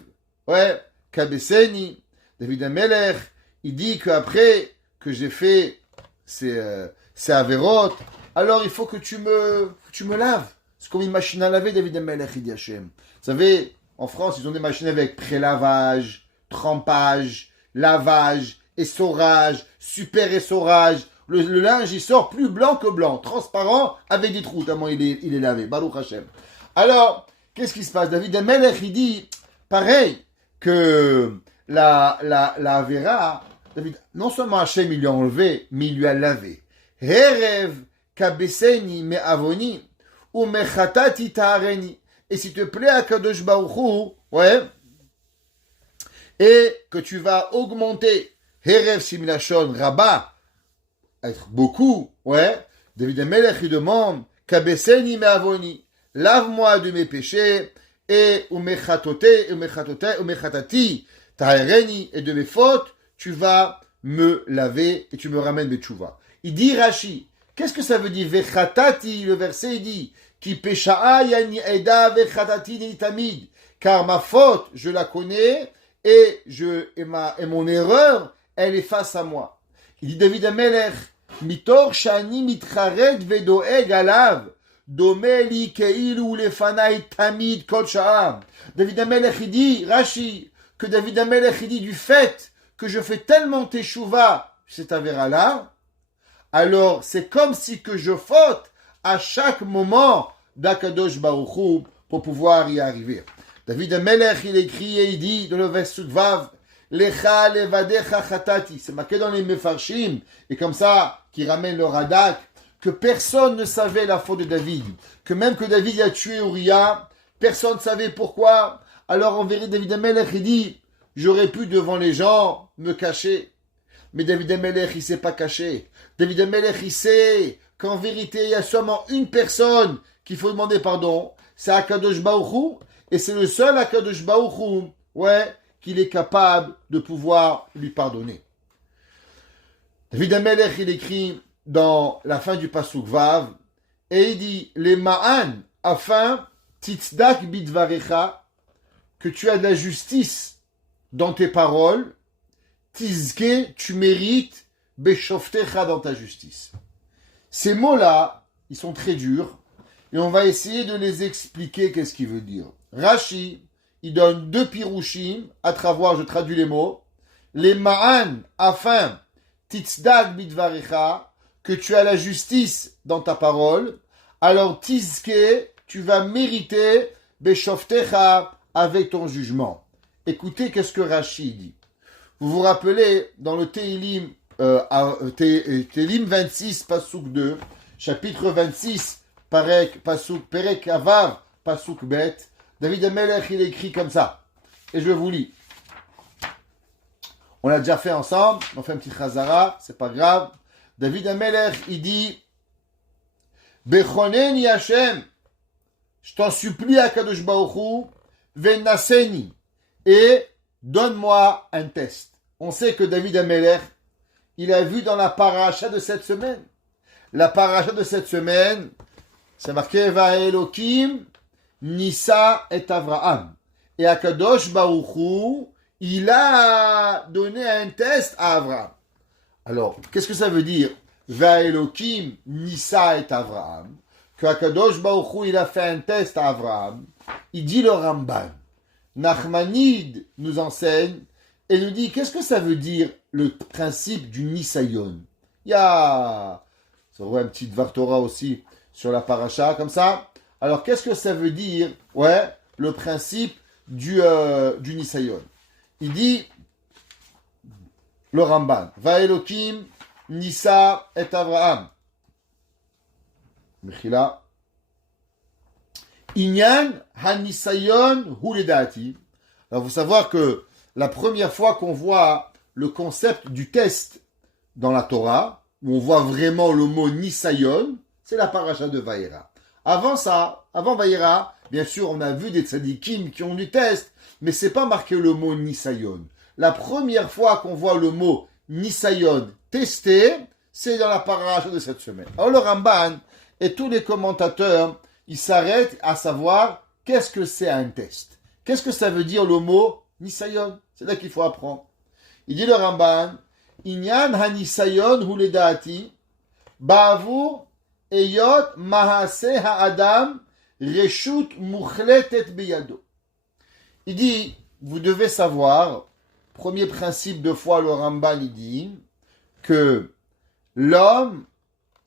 ouais, Kabeseni, David Amelech, il dit qu'après que j'ai fait ces avérotes, alors il faut que tu me laves. C'est comme une machine à laver, David Amelech, il dit Hachem. Vous savez, en France, ils ont des machines avec prélavage, trempage, lavage, essorage, super essorage. Le linge, il sort plus blanc que blanc, transparent, avec des trous, tellement il est lavé. Baruch Hachem. Alors, qu'est-ce qui se passe? David Amelech, il dit, pareil, que la Avera, David, non seulement Hachem il lui a enlevé, mais il lui a lavé. Herev kabeseni me avoni ou me chatati ta'areni. Et s'il te plaît, Akadosh Baruch Hu, ouais, et que tu vas augmenter Herev similachon rabba, être beaucoup, ouais, David Amelech il demande kabeseni me avoni, lave-moi de mes péchés et ou me chatati ta'areni, et de mes fautes, tu vas me laver et tu me ramènes mes tchouva. Il dit Rashi, qu'est-ce que ça veut dire? Vechatati, le verset il dit, Ki pesha'a yani eda vechatati ni tamid, car ma faute, je la connais et mon erreur, elle est face à moi. Il dit David Amelech, mitor shani mitchared vedoeg alav, domeli keilu lefanai tamid kol sha'a. David Amelech il dit, Rashi, que David Amelech il dit du fait que je fais tellement teshuva, cette avéra-là, alors c'est comme si que je faute à chaque moment d'Akadosh Baruch Hu pour pouvoir y arriver. David Amelech, il écrit et il dit dans le verset Vav, Lecha levadecha chatati, c'est marqué dans les Mefarshim, et comme ça, qui ramène le Radak, que personne ne savait la faute de David, que même que David a tué Uriah, personne ne savait pourquoi. Alors en vérité, David Amelech, il dit, j'aurais pu devant les gens me cacher. Mais David Amelech, il ne s'est pas caché. David Amelech, il sait qu'en vérité, il y a seulement une personne qu'il faut demander pardon. C'est Akadosh Baruch Hu. Et c'est le seul Akadosh Baruch Hu, ouais, qu'il est capable de pouvoir lui pardonner. David Amelech, il écrit dans la fin du Pasuk Vav, et il dit, les ma'an, afin, titzdak bidvarecha, que tu as de la justice dans tes paroles, tizke, tu mérites, beshoftecha, dans ta justice. Ces mots-là, ils sont très durs, et on va essayer de les expliquer, qu'est-ce qu'il veut dire. Rashi, il donne deux pirouchim, à travers, je traduis les mots, les ma'an, afin, titzdak bidvarecha, que tu as la justice dans ta parole, alors tizke, tu vas mériter, beshoftecha, avec ton jugement. Écoutez qu'est-ce que Rashi dit. Vous vous rappelez, dans le Tehilim 26, Pasuk 2, chapitre 26, Perek Avav, Pasuk Bet, David Amelech, il écrit comme ça. Et je vous lis. On l'a déjà fait ensemble, on fait un petit chazara, c'est pas grave. David Amelech, il dit Bechoneni Hashem, je t'en supplie à Kadosh Baruch Hu, Venaseni, et donne-moi un test. On sait que David Amelech, il a vu dans la paracha de cette semaine. La paracha de cette semaine, c'est marqué Vaelokim, Nissa et Avraham. Et Akadosh Baruch Hu, il a donné un test à Avraham. Alors, qu'est-ce que ça veut dire? Vaelokim, Nissa et Avraham. Que Akadosh Baruch Hu, il a fait un test à Avraham. Il dit le Ramban. Nachmanide nous enseigne et nous dit qu'est-ce que ça veut dire le principe du Nisayon. Il y a, ça voit un petit Dvar Torah aussi sur la paracha comme ça. Alors qu'est-ce que ça veut dire, ouais, le principe du Nisayon. Il dit le Ramban, Vaelokim, Nissa et Avraham. Mechila. Inyan Hanisayon Huledati. Alors, vous savoir que la première fois qu'on voit le concept du test dans la Torah, où on voit vraiment le mot Nisayon, c'est la paracha de Vayera. Avant ça, avant Vayera, bien sûr, on a vu des tzadikim qui ont du test, mais c'est pas marqué le mot Nisayon. La première fois qu'on voit le mot Nisayon testé, c'est dans la paracha de cette semaine. Alors, le Ramban et tous les commentateurs, ils s'arrêtent à savoir qu'est-ce que c'est un test. Qu'est-ce que ça veut dire le mot Nisayon? C'est là qu'il faut apprendre. Il dit le Ramban, Inyan ha-Nisayon huledati, ba'avur eyot mahase ha'adam reshut muchletet biyado. Il dit, vous devez savoir, premier principe de foi, le Ramban, il dit que l'homme,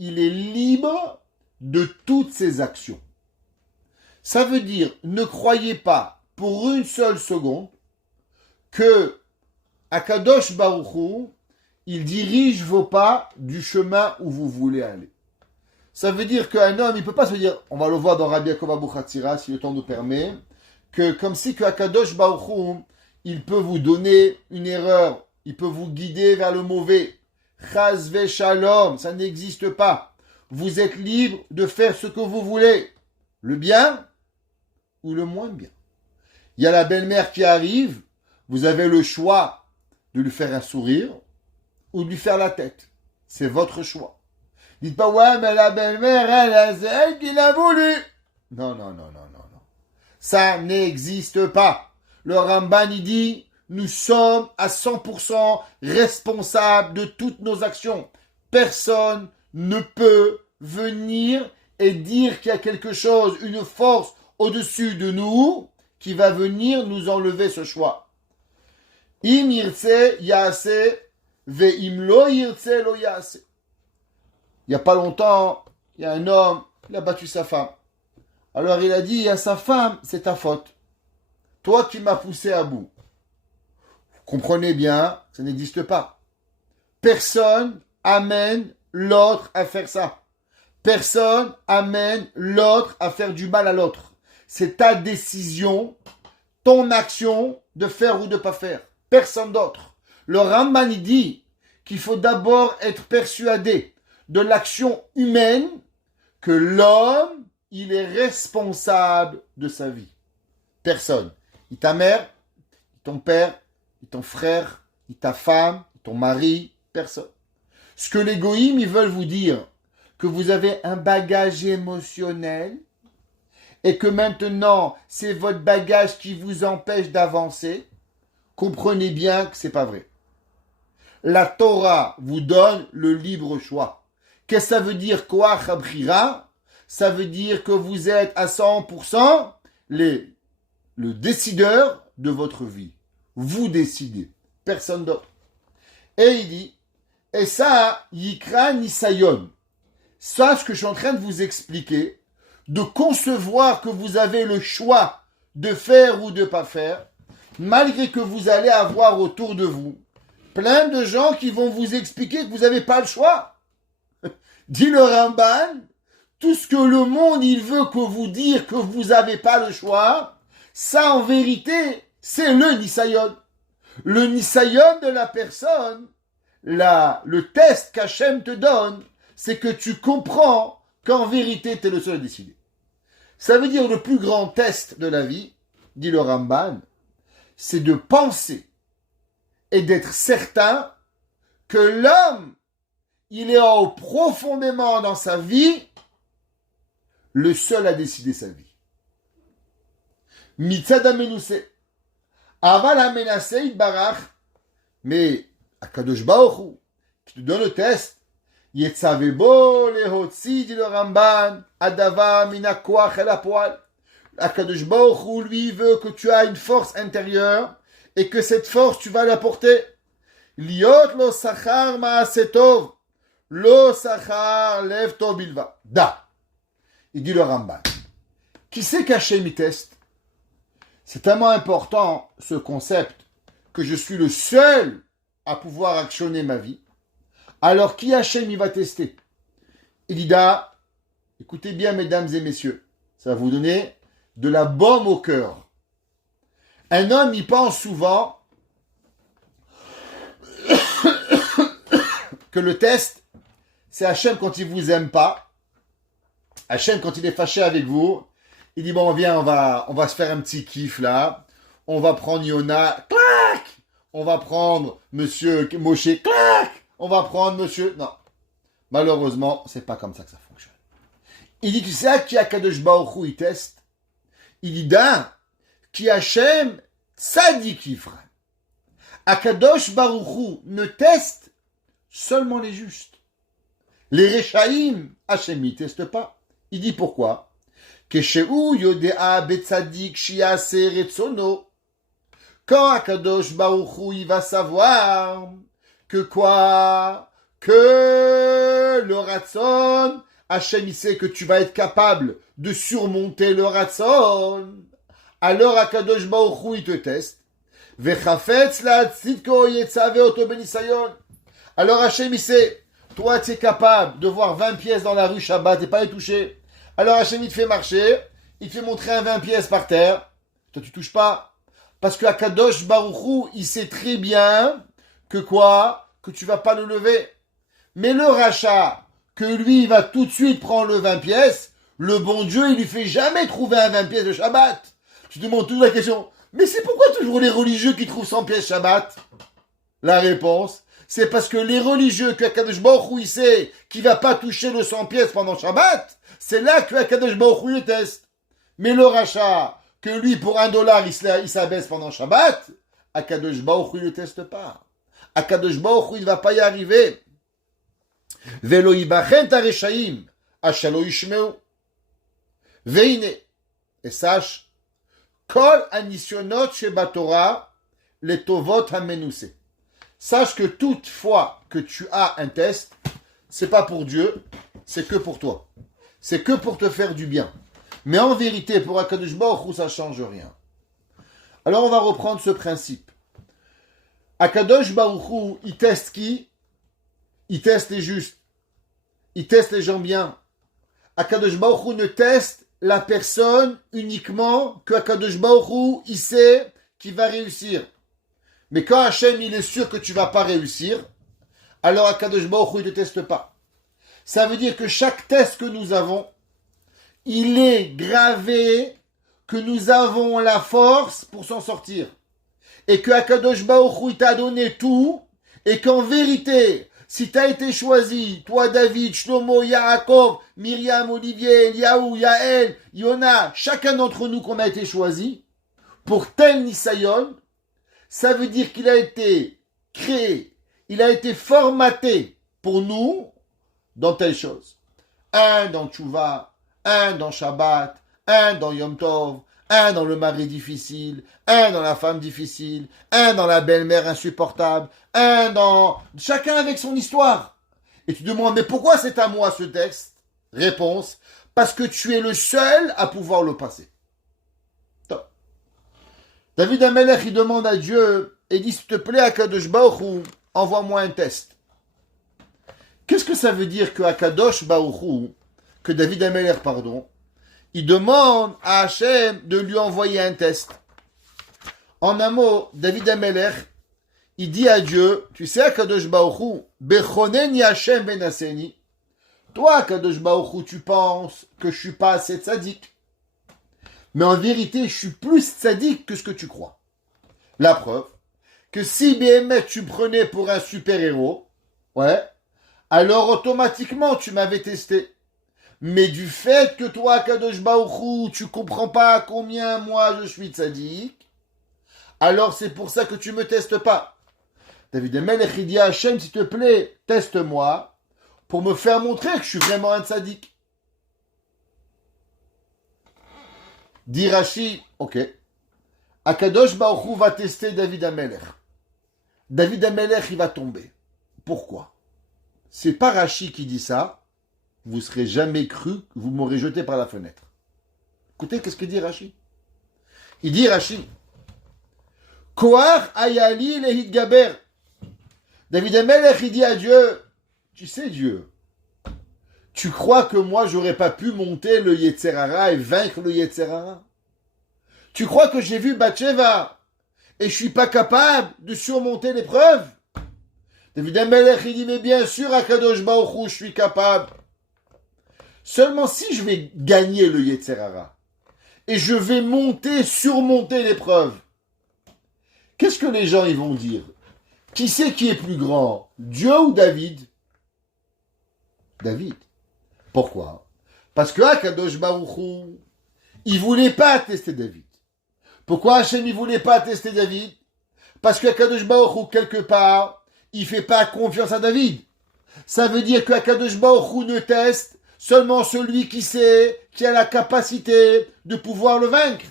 il est libre de toutes ses actions. Ça veut dire, ne croyez pas pour une seule seconde que Akadosh Baruch Hu, il dirige vos pas du chemin où vous voulez aller. Ça veut dire qu'un homme, il ne peut pas se dire, on va le voir dans Rabbi Yaakov Abuchatzira, si le temps nous permet, que comme si que Akadosh Baruch Hu, il peut vous donner une erreur, il peut vous guider vers le mauvais. Chaz v'shalom, ça n'existe pas. Vous êtes libre de faire ce que vous voulez. Le bien ou le moins bien. Il y a la belle-mère qui arrive, vous avez le choix de lui faire un sourire ou de lui faire la tête. C'est votre choix. Dites pas, ouais, mais la belle-mère, c'est elle qui l'a voulu. Non. Ça n'existe pas. Le Ramban, il dit, nous sommes à 100% responsables de toutes nos actions. Personne ne peut venir et dire qu'il y a quelque chose, une force au-dessus de nous qui va venir nous enlever ce choix. Im yirtse yase ve'im lo yirtse lo yase. Il n'y a pas longtemps, il y a un homme, il a battu sa femme. Alors il a dit à sa femme, c'est ta faute. Toi qui m'as poussé à bout. Vous comprenez bien, ça n'existe pas. Personne amène l'autre à faire ça. Personne amène l'autre à faire du mal à l'autre. C'est ta décision, ton action de faire ou de ne pas faire. Personne d'autre. Le Ramban dit qu'il faut d'abord être persuadé de l'action humaine que l'homme, il est responsable de sa vie. Personne. Ni ta mère, ni ton père, ni ton frère, ni ta femme, ni ton mari, personne. Ce que les goïms, ils veulent vous dire, que vous avez un bagage émotionnel et que maintenant, c'est votre bagage qui vous empêche d'avancer, comprenez bien que c'est pas vrai. La Torah vous donne le libre choix. Qu'est-ce que ça veut dire quoi, Chabrira? Ça veut dire que vous êtes à 100% le décideur de votre vie. Vous décidez, personne d'autre. Et il dit, et ça, Yikra Nisayon. Ça, ce que je suis en train de vous expliquer, de concevoir que vous avez le choix de faire ou de ne pas faire, malgré que vous allez avoir autour de vous plein de gens qui vont vous expliquer que vous n'avez pas le choix. Dit le Ramban, tout ce que le monde il veut que vous dire que vous n'avez pas le choix, ça en vérité, c'est le Nisayon. Le Nisayon de la personne, le test qu'Hachem te donne, c'est que tu comprends qu'en vérité, tu es le seul à décider. Ça veut dire le plus grand test de la vie, dit le Ramban, c'est de penser et d'être certain que l'homme, il est profondément dans sa vie le seul à décider sa vie. Mitzad amenuse, aval amenase itbarach, mais Akadosh Baruch Hu, qui te donne le test, Yetzavebo lehotzi, dit le Ramban, adava mina koach el hapoal. Akadosh Baruch Hu, lui, veut que tu aies une force intérieure et que cette force, tu vas l'apporter. Liot lo sachar ma'asetov, lo sachar lev tov bilva. Da. Il dit le Ramban. Qui c'est qu'Hachem y teste? C'est tellement important, ce concept, que je suis le seul à pouvoir actionner ma vie. Alors, qui Hachem y va tester? Il dit, da, écoutez bien, mesdames et messieurs, ça va vous donner de la baume au cœur. Un homme y pense souvent que le test, c'est Hachem quand il vous aime pas. Hachem quand il est fâché avec vous. Il dit, bon, viens, on va se faire un petit kiff là. On va prendre Yona, clac. On va prendre Monsieur Moshe, clac. On va prendre Monsieur... Non. Malheureusement, c'est pas comme ça que ça fonctionne. Il dit, tu sais qui Akadosh Baruch Hu il teste? Il dit, d'un, qui Hachem, tzadik Yifra. Akadosh Baruch Hu ne teste seulement les justes. Les Rechaïm, Hachem il teste pas. Il dit pourquoi? Keshehu yodea betzadik shiase retsono. Quand Akadosh Baruch Hu il va savoir que quoi? Que le ratson, Hachem il sait que tu vas être capable de surmonter le ratson. Alors Akadosh Baruch Hu il te teste. Vechafetz la tzidko yetzave oto benisayon. Alors Hachem il sait, toi tu es capable de voir 20 pièces dans la rue Shabbat et pas les toucher. Alors Hachem il te fait marcher, il te fait montrer un 20 pièces par terre. Toi tu touches pas. Parce que Akadosh Baruch Hu il sait très bien que quoi? Que tu vas pas le lever. Mais le rachat, que lui il va tout de suite prendre le 20 pièces, le bon Dieu il lui fait jamais trouver un 20 pièces de Shabbat. Tu te demandes toujours la question, mais c'est pourquoi toujours les religieux qui trouvent 100 pièces Shabbat? La réponse, c'est parce que les religieux que Akadosh Baruch Hu il sait qu'il va pas toucher le 100 pièces pendant Shabbat, c'est là que Akadosh Baruch Hu le teste. Mais le rachat, que lui pour $1 il s'abaisse pendant Shabbat, Akadosh Baruch Hu il le teste pas. Akadosh Baruch Hu il va pas y arriver. Velo ibachen tareshaim, ashalo yishmeu. Veine, et sache, kol anisionot shebatora, les tovot hamenuse. Sache que toute fois que tu as un test, c'est pas pour Dieu, c'est que pour toi. C'est que pour te faire du bien. Mais en vérité, pour Akadosh Baruch Hu, ça change rien. Alors on va reprendre ce principe. Akadosh Baruch Hu, il teste qui? Il teste les justes. Il teste les gens bien. Akadosh Baruch Hu ne teste la personne uniquement que Akadosh Baruch Hu, il sait qu'il va réussir. Mais quand Hachem, il est sûr que tu vas pas réussir, alors Akadosh Baruch Hu, il ne te teste pas. Ça veut dire que chaque test que nous avons, il est gravé que nous avons la force pour s'en sortir. Et que Akadosh Baruch Hu, il t'a donné tout, et qu'en vérité, si tu as été choisi, toi David, Shlomo, Yaakov, Myriam, Olivier, Eliaou, Yael, Yona, chacun d'entre nous qu'on a été choisi, pour tel Nisayon, ça veut dire qu'il a été créé, il a été formaté pour nous dans telle chose. Un dans Tchouva, un dans Shabbat, un dans Yom Tov, un dans le mari difficile, un dans la femme difficile, un dans la belle-mère insupportable, un dans... Chacun avec son histoire. Et tu te demandes, mais pourquoi c'est à moi ce texte? Réponse, parce que tu es le seul à pouvoir le passer. David Amelech, il demande à Dieu, et dit, s'il te plaît, Akadosh Baruch Hu, envoie-moi un test. Qu'est-ce que ça veut dire que Akadosh Baruch Hu, que David Amelech, pardon, il demande à Hachem de lui envoyer un test. En un mot, David Amelech, il dit à Dieu, tu sais, Akadosh Baruch Hu, Bechoneni Hachem benaseni. Toi, Akadosh Baruch Hu, tu penses que je suis pas assez tzaddik. Mais en vérité, je suis plus tzaddik que ce que tu crois. La preuve, que si BMF tu me prenais pour un super-héros, ouais, alors automatiquement tu m'avais testé. Mais du fait que toi, Kadosh Baruch Hu, tu comprends pas combien moi je suis tzaddik, alors c'est pour ça que tu me testes pas. David Amelech, il dit à Hachem, s'il te plaît, teste-moi pour me faire montrer que je suis vraiment un tzaddik. Dit Rashi, ok. Akadosh Baruch Hu va tester David Amelech. David Amelech, il va tomber. Pourquoi? C'est pas Rashi qui dit ça. Vous serez jamais cru que vous m'aurez jeté par la fenêtre. Écoutez, qu'est-ce que dit Rashi? Il dit Rashi, Koach ayali lehit gaber. David Amelech, il dit à Dieu, tu sais Dieu, tu crois que moi j'aurais pas pu monter le Yetzer Hara et vaincre le Yetzer Hara? Tu crois que j'ai vu Bathsheba et je suis pas capable de surmonter l'épreuve? David Amelech, il dit, mais bien sûr, Akadosh Baruch Hu, je suis capable. Seulement si je vais gagner le Yetzer Hara et je vais surmonter l'épreuve, qu'est-ce que les gens ils vont dire? Qui c'est qui est plus grand? Dieu ou David? David. Pourquoi? Parce que Akadosh Baruch Hu, il voulait pas tester David. Pourquoi Hachem il voulait pas tester David? Parce que Akadosh Baruch Hu, quelque part, il fait pas confiance à David. Ça veut dire que Akadosh Baruch Hu ne teste seulement celui qui sait, qui a la capacité de pouvoir le vaincre.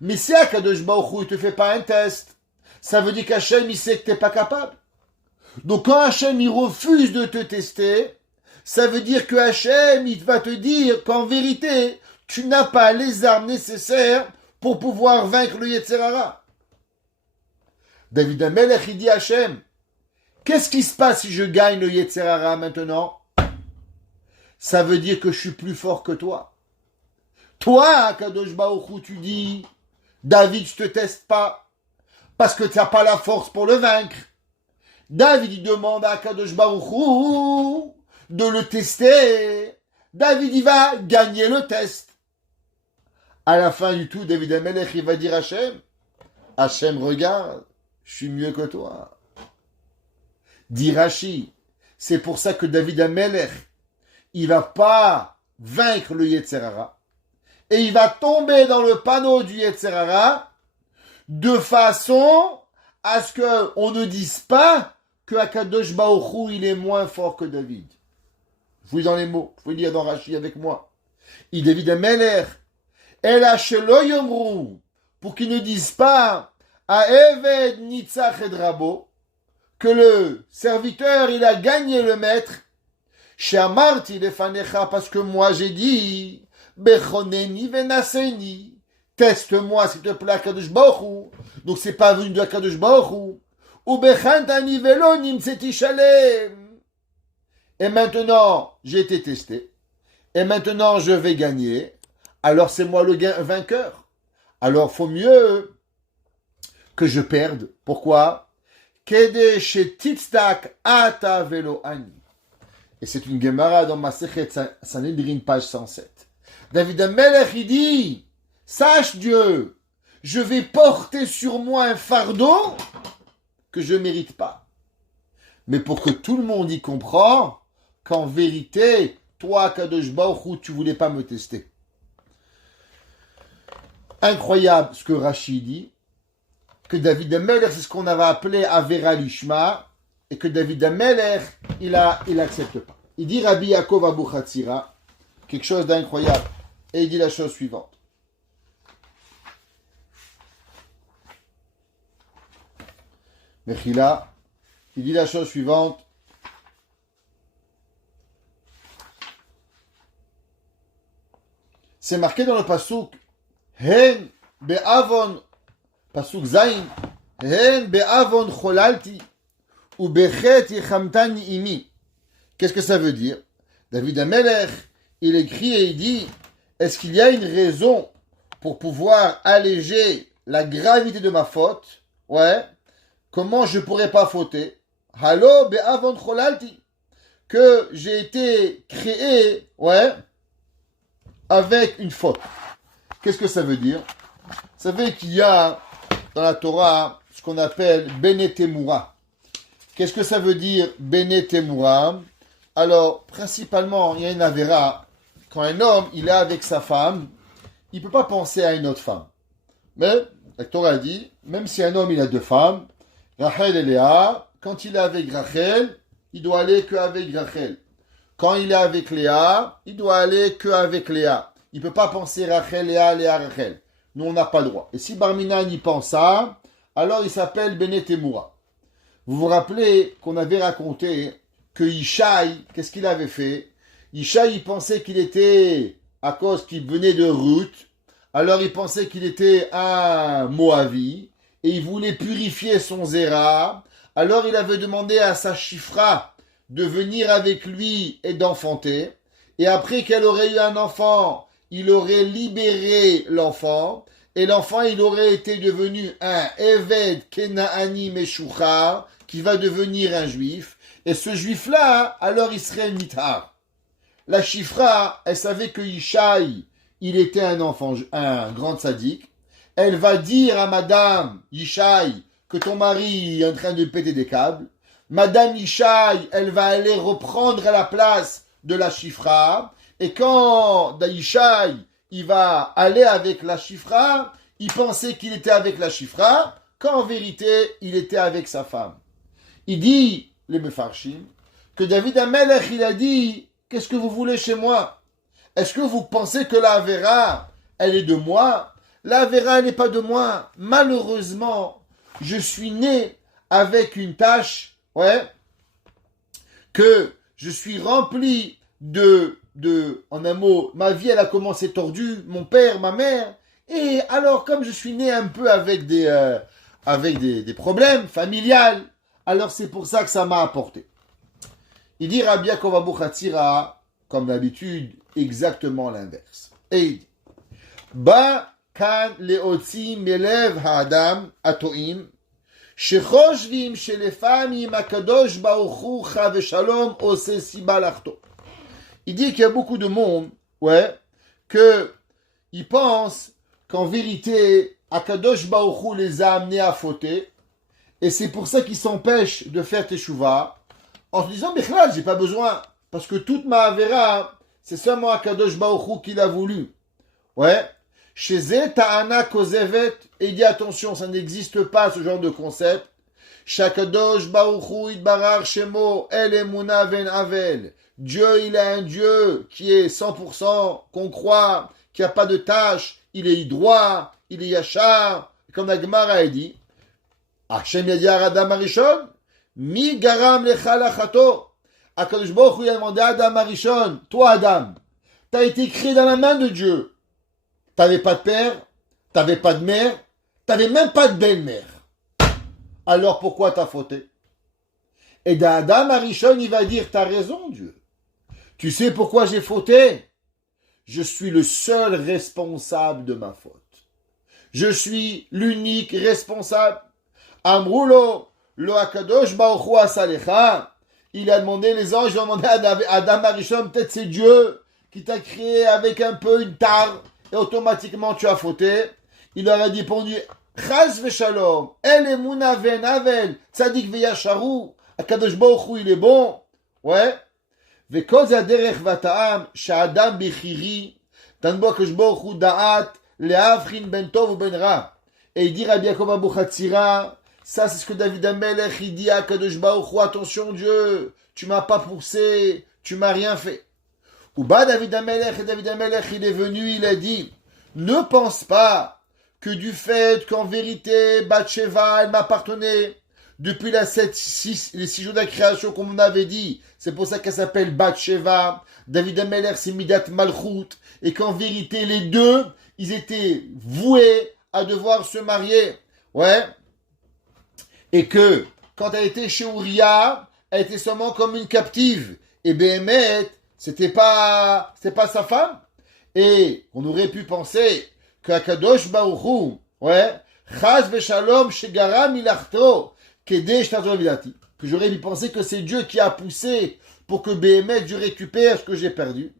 Mais si Akadosh Baruch Hu ne te fait pas un test, ça veut dire qu'Hachem il sait que tu n'es pas capable. Donc quand Hachem il refuse de te tester, ça veut dire que Hachem il va te dire qu'en vérité, tu n'as pas les armes nécessaires pour pouvoir vaincre le Yetzer Hara. David Amelech il dit à Hachem, qu'est-ce qui se passe si je gagne le Yetzer Hara maintenant? Ça veut dire que je suis plus fort que toi. Toi, Kadosh Baruch Hu, tu dis, David, je te teste pas, parce que tu n'as pas la force pour le vaincre. David, il demande à Kadosh Baruch Hu de le tester. David, il va gagner le test. À la fin du tout, David Amelech, il va dire à Hachem, Hachem, regarde, je suis mieux que toi. Dit Rashi, c'est pour ça que David Amelech, il va pas vaincre le Yetzer Hara et il va tomber dans le panneau du Yetzer Hara de façon à ce qu'on ne dise pas que Akadosh Baruch Hu, il est moins fort que David. Je vous lis dans les mots, vous pouvez lire dans Rashi avec moi. Il David Amelech, Ela shelo yomru, pour qu'ils ne disent pas à Eved Nitzach et Rabo, que le serviteur, il a gagné le maître. Chez Amarti lefanecha, parce que moi j'ai dit, Bechoneni venaseni, teste-moi s'il te plaît, Akadosh Baruch Hu. Donc c'est pas venu de Akadosh Baruch Hu. Ou bechantani velo nimtseti shalem. Et maintenant, j'ai été testé. Et maintenant, je vais gagner. Alors c'est moi le vainqueur. Alors faut mieux que je perde. Pourquoi? Kede shetitzdak ata velo ani. Et c'est une Gemara dans Masechet Sanhedrin, page 107. David Amelech, il dit, sache Dieu, je vais porter sur moi un fardeau que je ne mérite pas. Mais pour que tout le monde y comprend qu'en vérité, toi, Kadosh Baruch Hu, tu ne voulais pas me tester. Incroyable ce que Rashi dit, que David Amelech, c'est ce qu'on avait appelé Avera Lishma, et que David Amelech, il accepte pas. Il dit Rabbi Yaakov Abu Chatzira, quelque chose d'incroyable, et il dit la chose suivante. Mechila, il dit la chose suivante. C'est marqué dans le pasuk, Hen be'avon Pasuk Zain, Hen be'avon cholalti, ou bechet yichamtani imi. Qu'est-ce que ça veut dire? David Amelech, il écrit et il dit, est-ce qu'il y a une raison pour pouvoir alléger la gravité de ma faute? Ouais. Comment je pourrais pas fauter? Halo be'avon cholalti. Que j'ai été créé, ouais, avec une faute. Qu'est-ce que ça veut dire? Ça veut dire qu'il y a dans la Torah ce qu'on appelle Bene Temura. Qu'est-ce que ça veut dire Bene Temura? Alors, principalement, il y a une avéra. Quand un homme, il est avec sa femme, il ne peut pas penser à une autre femme. Mais, la Torah dit, même si un homme, il a deux femmes, Rachel et Léa, quand il est avec Rachel, il doit aller qu'avec Rachel. Quand il est avec Léa, il doit aller qu'avec Léa. Il ne peut pas penser Rachel, Léa, Léa, Rachel. Nous, on n'a pas le droit. Et si Barminan y pense ça, alors il s'appelle Bene Temura. Vous vous rappelez qu'on avait raconté que Ishaï, qu'est-ce qu'il avait fait? Ishaï, il pensait qu'il était, à cause qu'il venait de Ruth, alors il pensait qu'il était un Moavi, et il voulait purifier son Zéra. Alors il avait demandé à sa Shifra de venir avec lui et d'enfanter. Et après qu'elle aurait eu un enfant, il aurait libéré l'enfant. Et l'enfant, il aurait été devenu un Eved Kenaani Meshuchar, qui va devenir un juif. Et ce juif-là, alors il serait Nithar. La Shifra, elle savait que Ishaï, il était un enfant, un grand sadique. Elle va dire à Madame Ishaï que ton mari est en train de péter des câbles. Madame Ishaï, elle va aller reprendre à la place de la Shifra. Et quand Ishaï, il va aller avec la Shifra, il pensait qu'il était avec la Shifra, quand en vérité, il était avec sa femme. Il dit, les Mefarshim, que David Amelech, il a dit, qu'est-ce que vous voulez chez moi? Est-ce que vous pensez que la Avera, elle est de moi? La Avera, elle n'est pas de moi. Malheureusement, je suis né avec une tâche, ouais, que je suis rempli en un mot, ma vie, elle a commencé tordue, mon père, ma mère, et alors, comme je suis né un peu avec des problèmes familiales, alors c'est pour ça que ça m'a apporté. Il dit Rabbi Yaakov Abuchatzira, comme d'habitude, exactement l'inverse. Et il dit, Ba kan leotzi melev ha'adam atoim, shechosvim shelefamim hakadosh baruch hu chav shalom ose siba lachto. Il dit qu'il y a beaucoup de monde, ouais, que ils pensent qu'en vérité, Akadosh Baruch Hu les a amenés à fauter, et c'est pour ça qu'ils s'empêchent de faire teshuva, en se disant, mais là, j'ai pas besoin, parce que toute ma avera, c'est seulement Akadosh Baruch Hu qui l'a voulu. Ouais. Chez Zé Ta'ana Kozevet, et il dit attention, ça n'existe pas ce genre de concept. Shakadosh Baruch Hu Idbarar Shemo El Emuna Ven Avel. Dieu, il est un Dieu qui est 100%, qu'on croit, qui n'a pas de tâche, il est droit, il est yachar. Comme la Gemara a dit, Hashem Yadiar Adam Arishon, Mi Garam Lecha Lachato. Akadosh Baruch Hu il a demandé à Adam Arishon, toi Adam, tu as été créé dans la main de Dieu. Tu n'avais pas de père, tu n'avais pas de mère, tu n'avais même pas de belle-mère. Alors pourquoi tu as fauté? Et d'Adam Arishon, il va dire, tu as raison Dieu. Tu sais pourquoi j'ai fauté? Je suis le seul responsable de ma faute. Je suis l'unique responsable. Amroulo, lo akadosh baruch hu asalecha. Il a demandé, les anges lui ont demandé à Adam Arishon, peut-être c'est Dieu qui t'a créé avec un peu une tare, et automatiquement tu as fauté. Il leur a répondu, chas v'shalom, el emuna ven avel, tzadik v'yasharu, akadosh baruch hu il est bon. Ouais. וכל זה הדרך והטעם שהאדם בחירי תן בו הקדוש ברוך הוא דעת להבחין בין טוב ובין רע. Et il dit Rabbi Yaakov Abuchatzira, ça c'est ce que David Amelech il dit à Kadosh Baruch Hu, attention Dieu, tu m'as pas poussé, tu m'as rien fait. Ou bas David Amelech, et David Amelech il est venu, il a dit, ne pense pas que du fait qu'en vérité Bathsheba elle m'appartenait, depuis les 6 jours de la création, comme on avait dit, c'est pour ça qu'elle s'appelle Bathsheba. David Amelech, c'est Midat Malchut. Et qu'en vérité, les deux, ils étaient voués à devoir se marier. ouais, et que quand elle était chez Uriah, elle était seulement comme une captive. Et Béhémet, c'était pas sa femme. Et on aurait pu penser qu'Akadosh Baruch Hu, ouais, Chaz v'shalom shegara milachto kedesh tazor vidati. Que j'aurais pu penser que c'est Dieu qui a poussé pour que Béhémet, je récupère ce que j'ai perdu.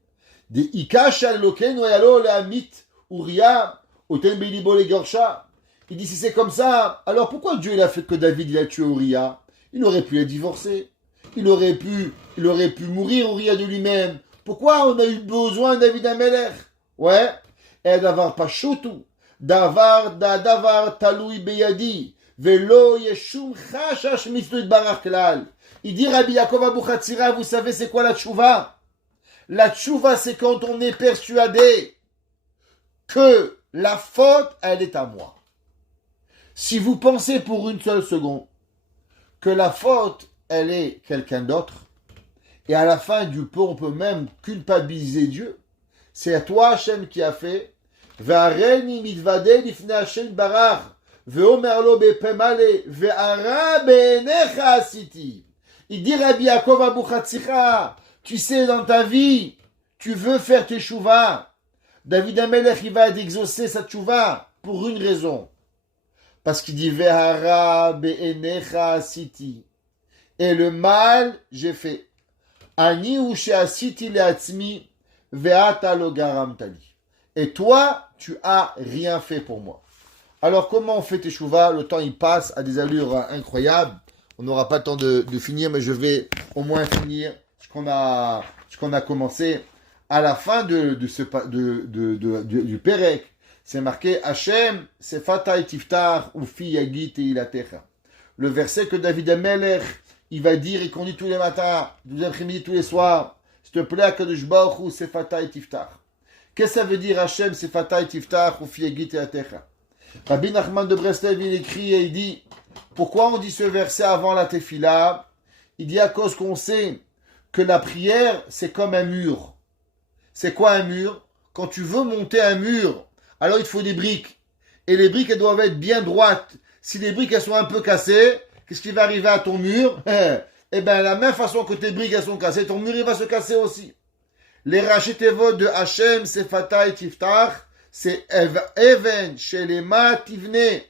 Des ikash al-loken yalo le'amit Uriah oten belibo legorsha. Il dit si c'est comme ça, alors pourquoi Dieu il a fait que David il a tué Uriah? Il aurait pu les divorcer. Il aurait pu mourir Uriah de lui-même. Pourquoi on a eu besoin de David Amelech? Ouais. Et d'avoir pas chotou. Davar taloui beyadi. Velo yeshum chashash misluit barach klal. Il dit Rabbi Yaakov Abu Chatzira, vous savez c'est quoi la tchouva? La tchouva c'est quand on est persuadé que la faute elle est à moi. Si vous pensez pour une seule seconde que la faute, elle est quelqu'un d'autre, et à la fin du peu, on peut même culpabiliser Dieu, c'est à toi, Hachem, qui a fait, Ve'areni mitvade lifne Hachem barach, ve'omer lo bepemale, ve'ara be'enecha asiti. Il dit Rabbi Yaakov Abu Chatzira, tu sais, dans ta vie, tu veux faire tes chouvas. David Amelech, il va exaucer sa tchouva pour une raison. Parce qu'il dit Vehara be'enecha asiti. Et le mal, j'ai fait. Ani ushe asiti le'atzmi ve'ata lo garamtali. Et toi, tu as rien fait pour moi. Alors, comment on fait teshuva? Le temps, il passe à des allures incroyables. On n'aura pas le temps de finir, mais je vais au moins finir ce qu'on a commencé. À la fin du Pérec, c'est marqué Hachem, Sefatai Tiftar, Ufi Yagit et Ilatecha. Le verset que David Amelech, il va dire et qu'on dit tous les matins, tous les après-midi, tous les soirs. S'il te plaît, Akadosh Baruch Hu, Sefatai Tiftar. Qu'est-ce que ça veut dire Hachem, Sefatai Tiftar, Ufi Yagit et Ilatecha? Rabbi Nachman de Breslev, il écrit et il dit, pourquoi on dit ce verset avant la Tefila? Il dit à cause qu'on sait que la prière, c'est comme un mur. C'est quoi un mur? Quand tu veux monter un mur, alors il te faut des briques. Et les briques, elles doivent être bien droites. Si les briques, elles sont un peu cassées, qu'est-ce qui va arriver à ton mur? Eh bien, la même façon que tes briques, elles sont cassées, ton mur, il va se casser aussi. Les rachetevot de Hachem, c'est Fatah et Tiftar, c'est Even, chez les Ma, Tivne.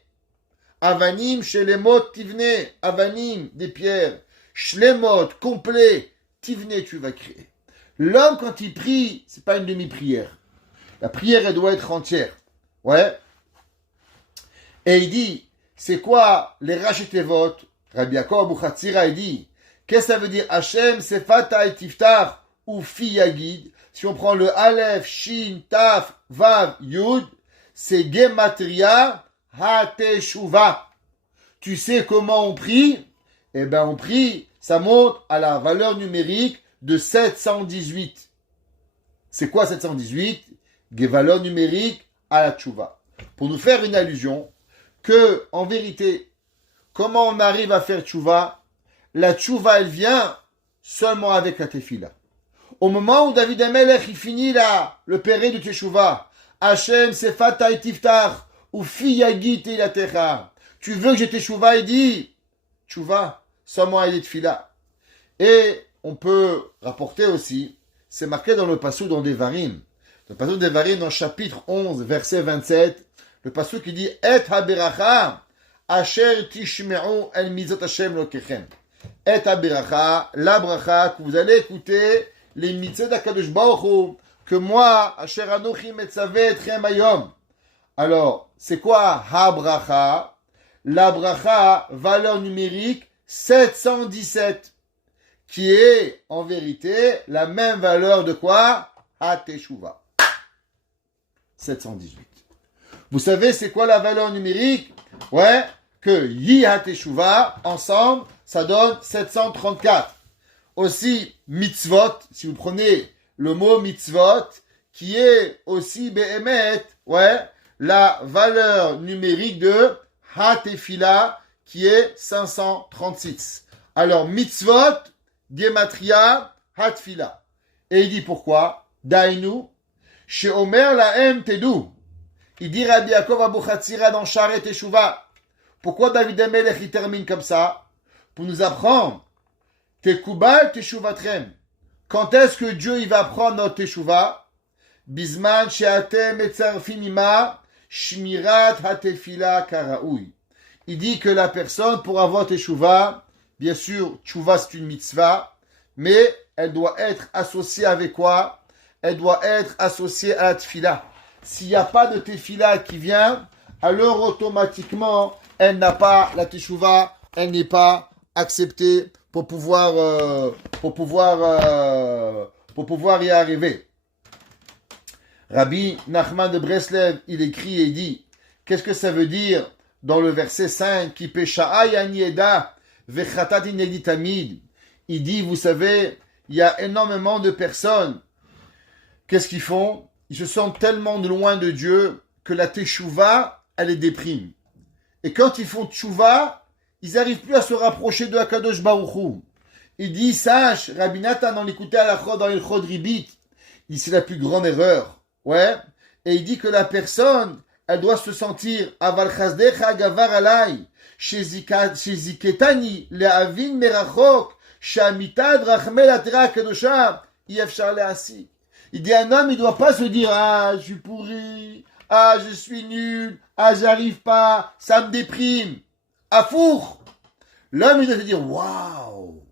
Avanim, chez les Mot, Tivne. Avanim, des pierres. Shlemot, complet. Tivne, tu vas créer. L'homme, quand il prie, c'est pas une demi-prière. La prière, elle doit être entière. Ouais. Et il dit, c'est quoi les rachetevot? Rabbi Yaakov Abu Chatzira, il dit, qu'est-ce que ça veut dire? Hachem, c'est Fatah et Tiftar, ou Fi Yagid. Si on prend le Aleph, Shin, Taf, Vav, Yud, c'est Gematria, Ha-Teshuva. Tu sais comment on prie? Eh ben, on prie, ça monte à la valeur numérique de 718. C'est quoi 718? Des valeurs numériques à la tchouva. Pour nous faire une allusion que, en vérité, comment on arrive à faire tchouva? La tchouva, elle vient seulement avec la tefila. Au moment où David Amelech, il finit là, le péré du teshuva, Hachem, Sefata et Tiftar, ou Fiyagit et la Techa. Tu veux que j'ai teshuva? Il dit, tchouva, seulement avec tefila. Et on peut rapporter aussi, c'est marqué dans le passou dans Devarim. Le passou de Devarim dans chapitre 11, verset 27, le passou qui dit Et haberacha asher tishme'u el mizot Hashem lokechem. Et haberacha, la bracha, que vous allez écouter les mitzvot d'Akadosh Baruch Hu, que moi, asher anochi metzavet etchem hayom. Alors, c'est quoi ha bracha? La bracha, valeur numérique 717. Qui est, en vérité, la même valeur de quoi? Ha-Teshuva. 718. Vous savez, c'est quoi la valeur numérique? Ouais, que Yi Ha-Teshuva, ensemble, ça donne 734. Aussi, mitzvot, si vous prenez le mot mitzvot, qui est aussi Behemet, ouais, la valeur numérique de Ha-Tefila, qui est 536. Alors, mitzvot, Gematria, Hatfila. Et il dit pourquoi? Dainu, chez Omer la M Tedou. Il dit Rabbi Yaakov Abu Chatzira dans Sharet Teshuva. Pourquoi David Amelech il termine comme ça? Pour nous apprendre Tekubal Teshuvatrem. Quand est-ce que Dieu il va prendre notre Teshuva? Bisman she'atem etzarfim ima shmirat hatefila karaoui. Il dit que la personne, pour avoir Teshuva, bien sûr, Teshuva c'est une mitzvah, mais elle doit être associée avec quoi? Elle doit être associée à la tefila. S'il n'y a pas de tefila qui vient, alors automatiquement, elle n'a pas la teshuva, elle n'est pas acceptée pour pouvoir y arriver. Rabbi Nachman de Breslev, il écrit et il dit, qu'est-ce que ça veut dire dans le verset 5, qui pesha'a yanieda vechatati neditamid. Il dit, vous savez, il y a énormément de personnes. Qu'est-ce qu'ils font? Ils se sentent tellement loin de Dieu que la teshuva, elle les déprime. Et quand ils font teshuva, ils n'arrivent plus à se rapprocher de Akadosh Baruch Hu. Il dit, sache, Rabbi Nathan, on écoutait à la Chod dans le Chod Ribit, il dit, c'est la plus grande erreur. Ouais. Et il dit que la personne, elle doit se sentir, aval chazdecha gavar alai, sheziketani le'avin merachok, shamitad rachmel atera kadosha, yefshar le'asik. Il dit, un homme, il ne doit pas se dire, ah, je suis pourri, ah, je suis nul, ah, j'arrive pas, ça me déprime. Afour. L'homme, il doit se dire, waouh,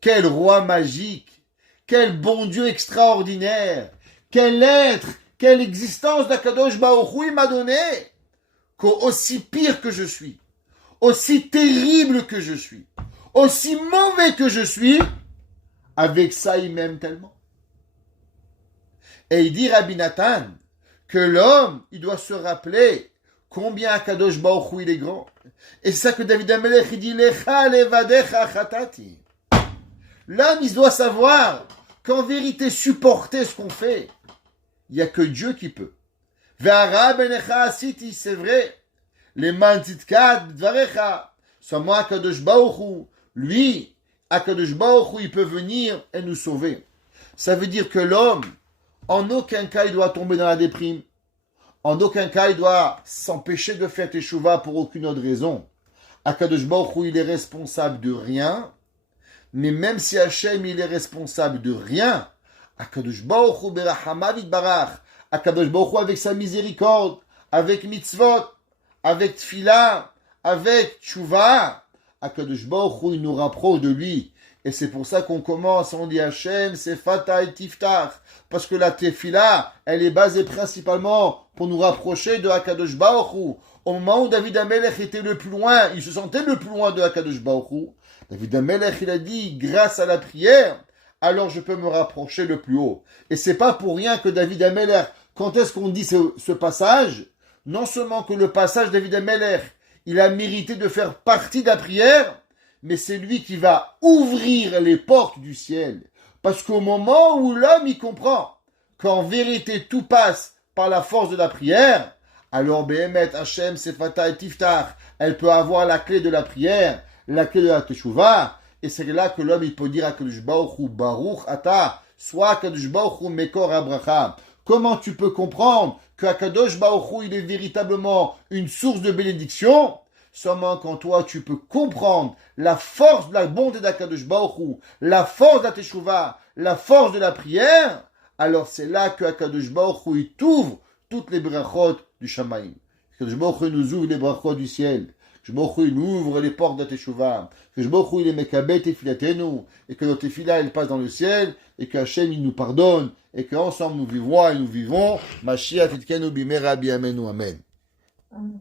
quel roi magique, quel bon Dieu extraordinaire, quel être, quelle existence d'Akadosh Baruch Hu il m'a donné, qu'aussi pire que je suis, aussi terrible que je suis, aussi mauvais que je suis, avec ça, il m'aime tellement. Et il dit, Rabbi Nathan, que l'homme, il doit se rappeler combien Akadosh Baruch Hu il est grand. Et c'est ça que David Amelech, il dit, Lecha levadecha chatati. L'homme, il doit savoir qu'en vérité, supporter ce qu'on fait, il n'y a que Dieu qui peut. Ve'ara benecha asiti, c'est vrai. Les mantitkad dvarecha. Seulement Akadosh Baruch Hu, lui, Akadosh Baruch Hu, il peut venir et nous sauver. Ça veut dire que l'homme, en aucun cas, il doit tomber dans la déprime. En aucun cas, il doit s'empêcher de faire teshuva pour aucune autre raison. Akadosh Baruch Hu, il est responsable de rien. Mais même si Hachem, il est responsable de rien, Akadosh Baruch Hu berachamav yitbarach, Akadosh Baruch Hu avec sa miséricorde, avec mitzvot, avec tfila, avec teshuva, Akadosh Baruch Hu, il nous rapproche de lui. Et c'est pour ça qu'on commence, on dit Hachem, c'est Fata et Tiftach. Parce que la tefila, elle est basée principalement pour nous rapprocher de Hakadosh Baruch Hu. Au moment où David Amelech était le plus loin, il se sentait le plus loin de Hakadosh Baruch Hu. David Amelech, il a dit, grâce à la prière, alors je peux me rapprocher le plus haut. Et c'est pas pour rien que David Amelech, quand est-ce qu'on dit ce passage? Non seulement que le passage David Amelech, il a mérité de faire partie de la prière, mais c'est lui qui va ouvrir les portes du ciel. Parce qu'au moment où l'homme y comprend qu'en vérité tout passe par la force de la prière, alors Behemet Hachem Sefata et Tiftach, elle peut avoir la clé de la prière, la clé de la Teshuvah, et c'est là que l'homme il peut dire à Kadosh Baruch Hu Baruch Ata, soit Kadosh Baruch Hu Mekor Abraham. Comment tu peux comprendre que Kadosh Baruch Hu il est véritablement une source de bénédiction? Seulement quand toi tu peux comprendre la force de la bonté d'Akadosh Baruch Hu, la force de la Teshuvah, la force de la prière, alors c'est là que Akadosh Baruch Hu il t'ouvre toutes les brachot du Shamaïm. Akadosh Baruch Hu nous ouvre les brachot du ciel. Akadosh Baruch Hu il nous ouvre les portes de la Teshuvah. Akadosh Baruch Hu il est mekabel tefilatenu, et que notre tefila elle passe dans le ciel, et que Hachem il nous pardonne, et qu'ensemble nous vivons et nous vivons. Mashiach titkenu bimera bi'amenu amen. Amen.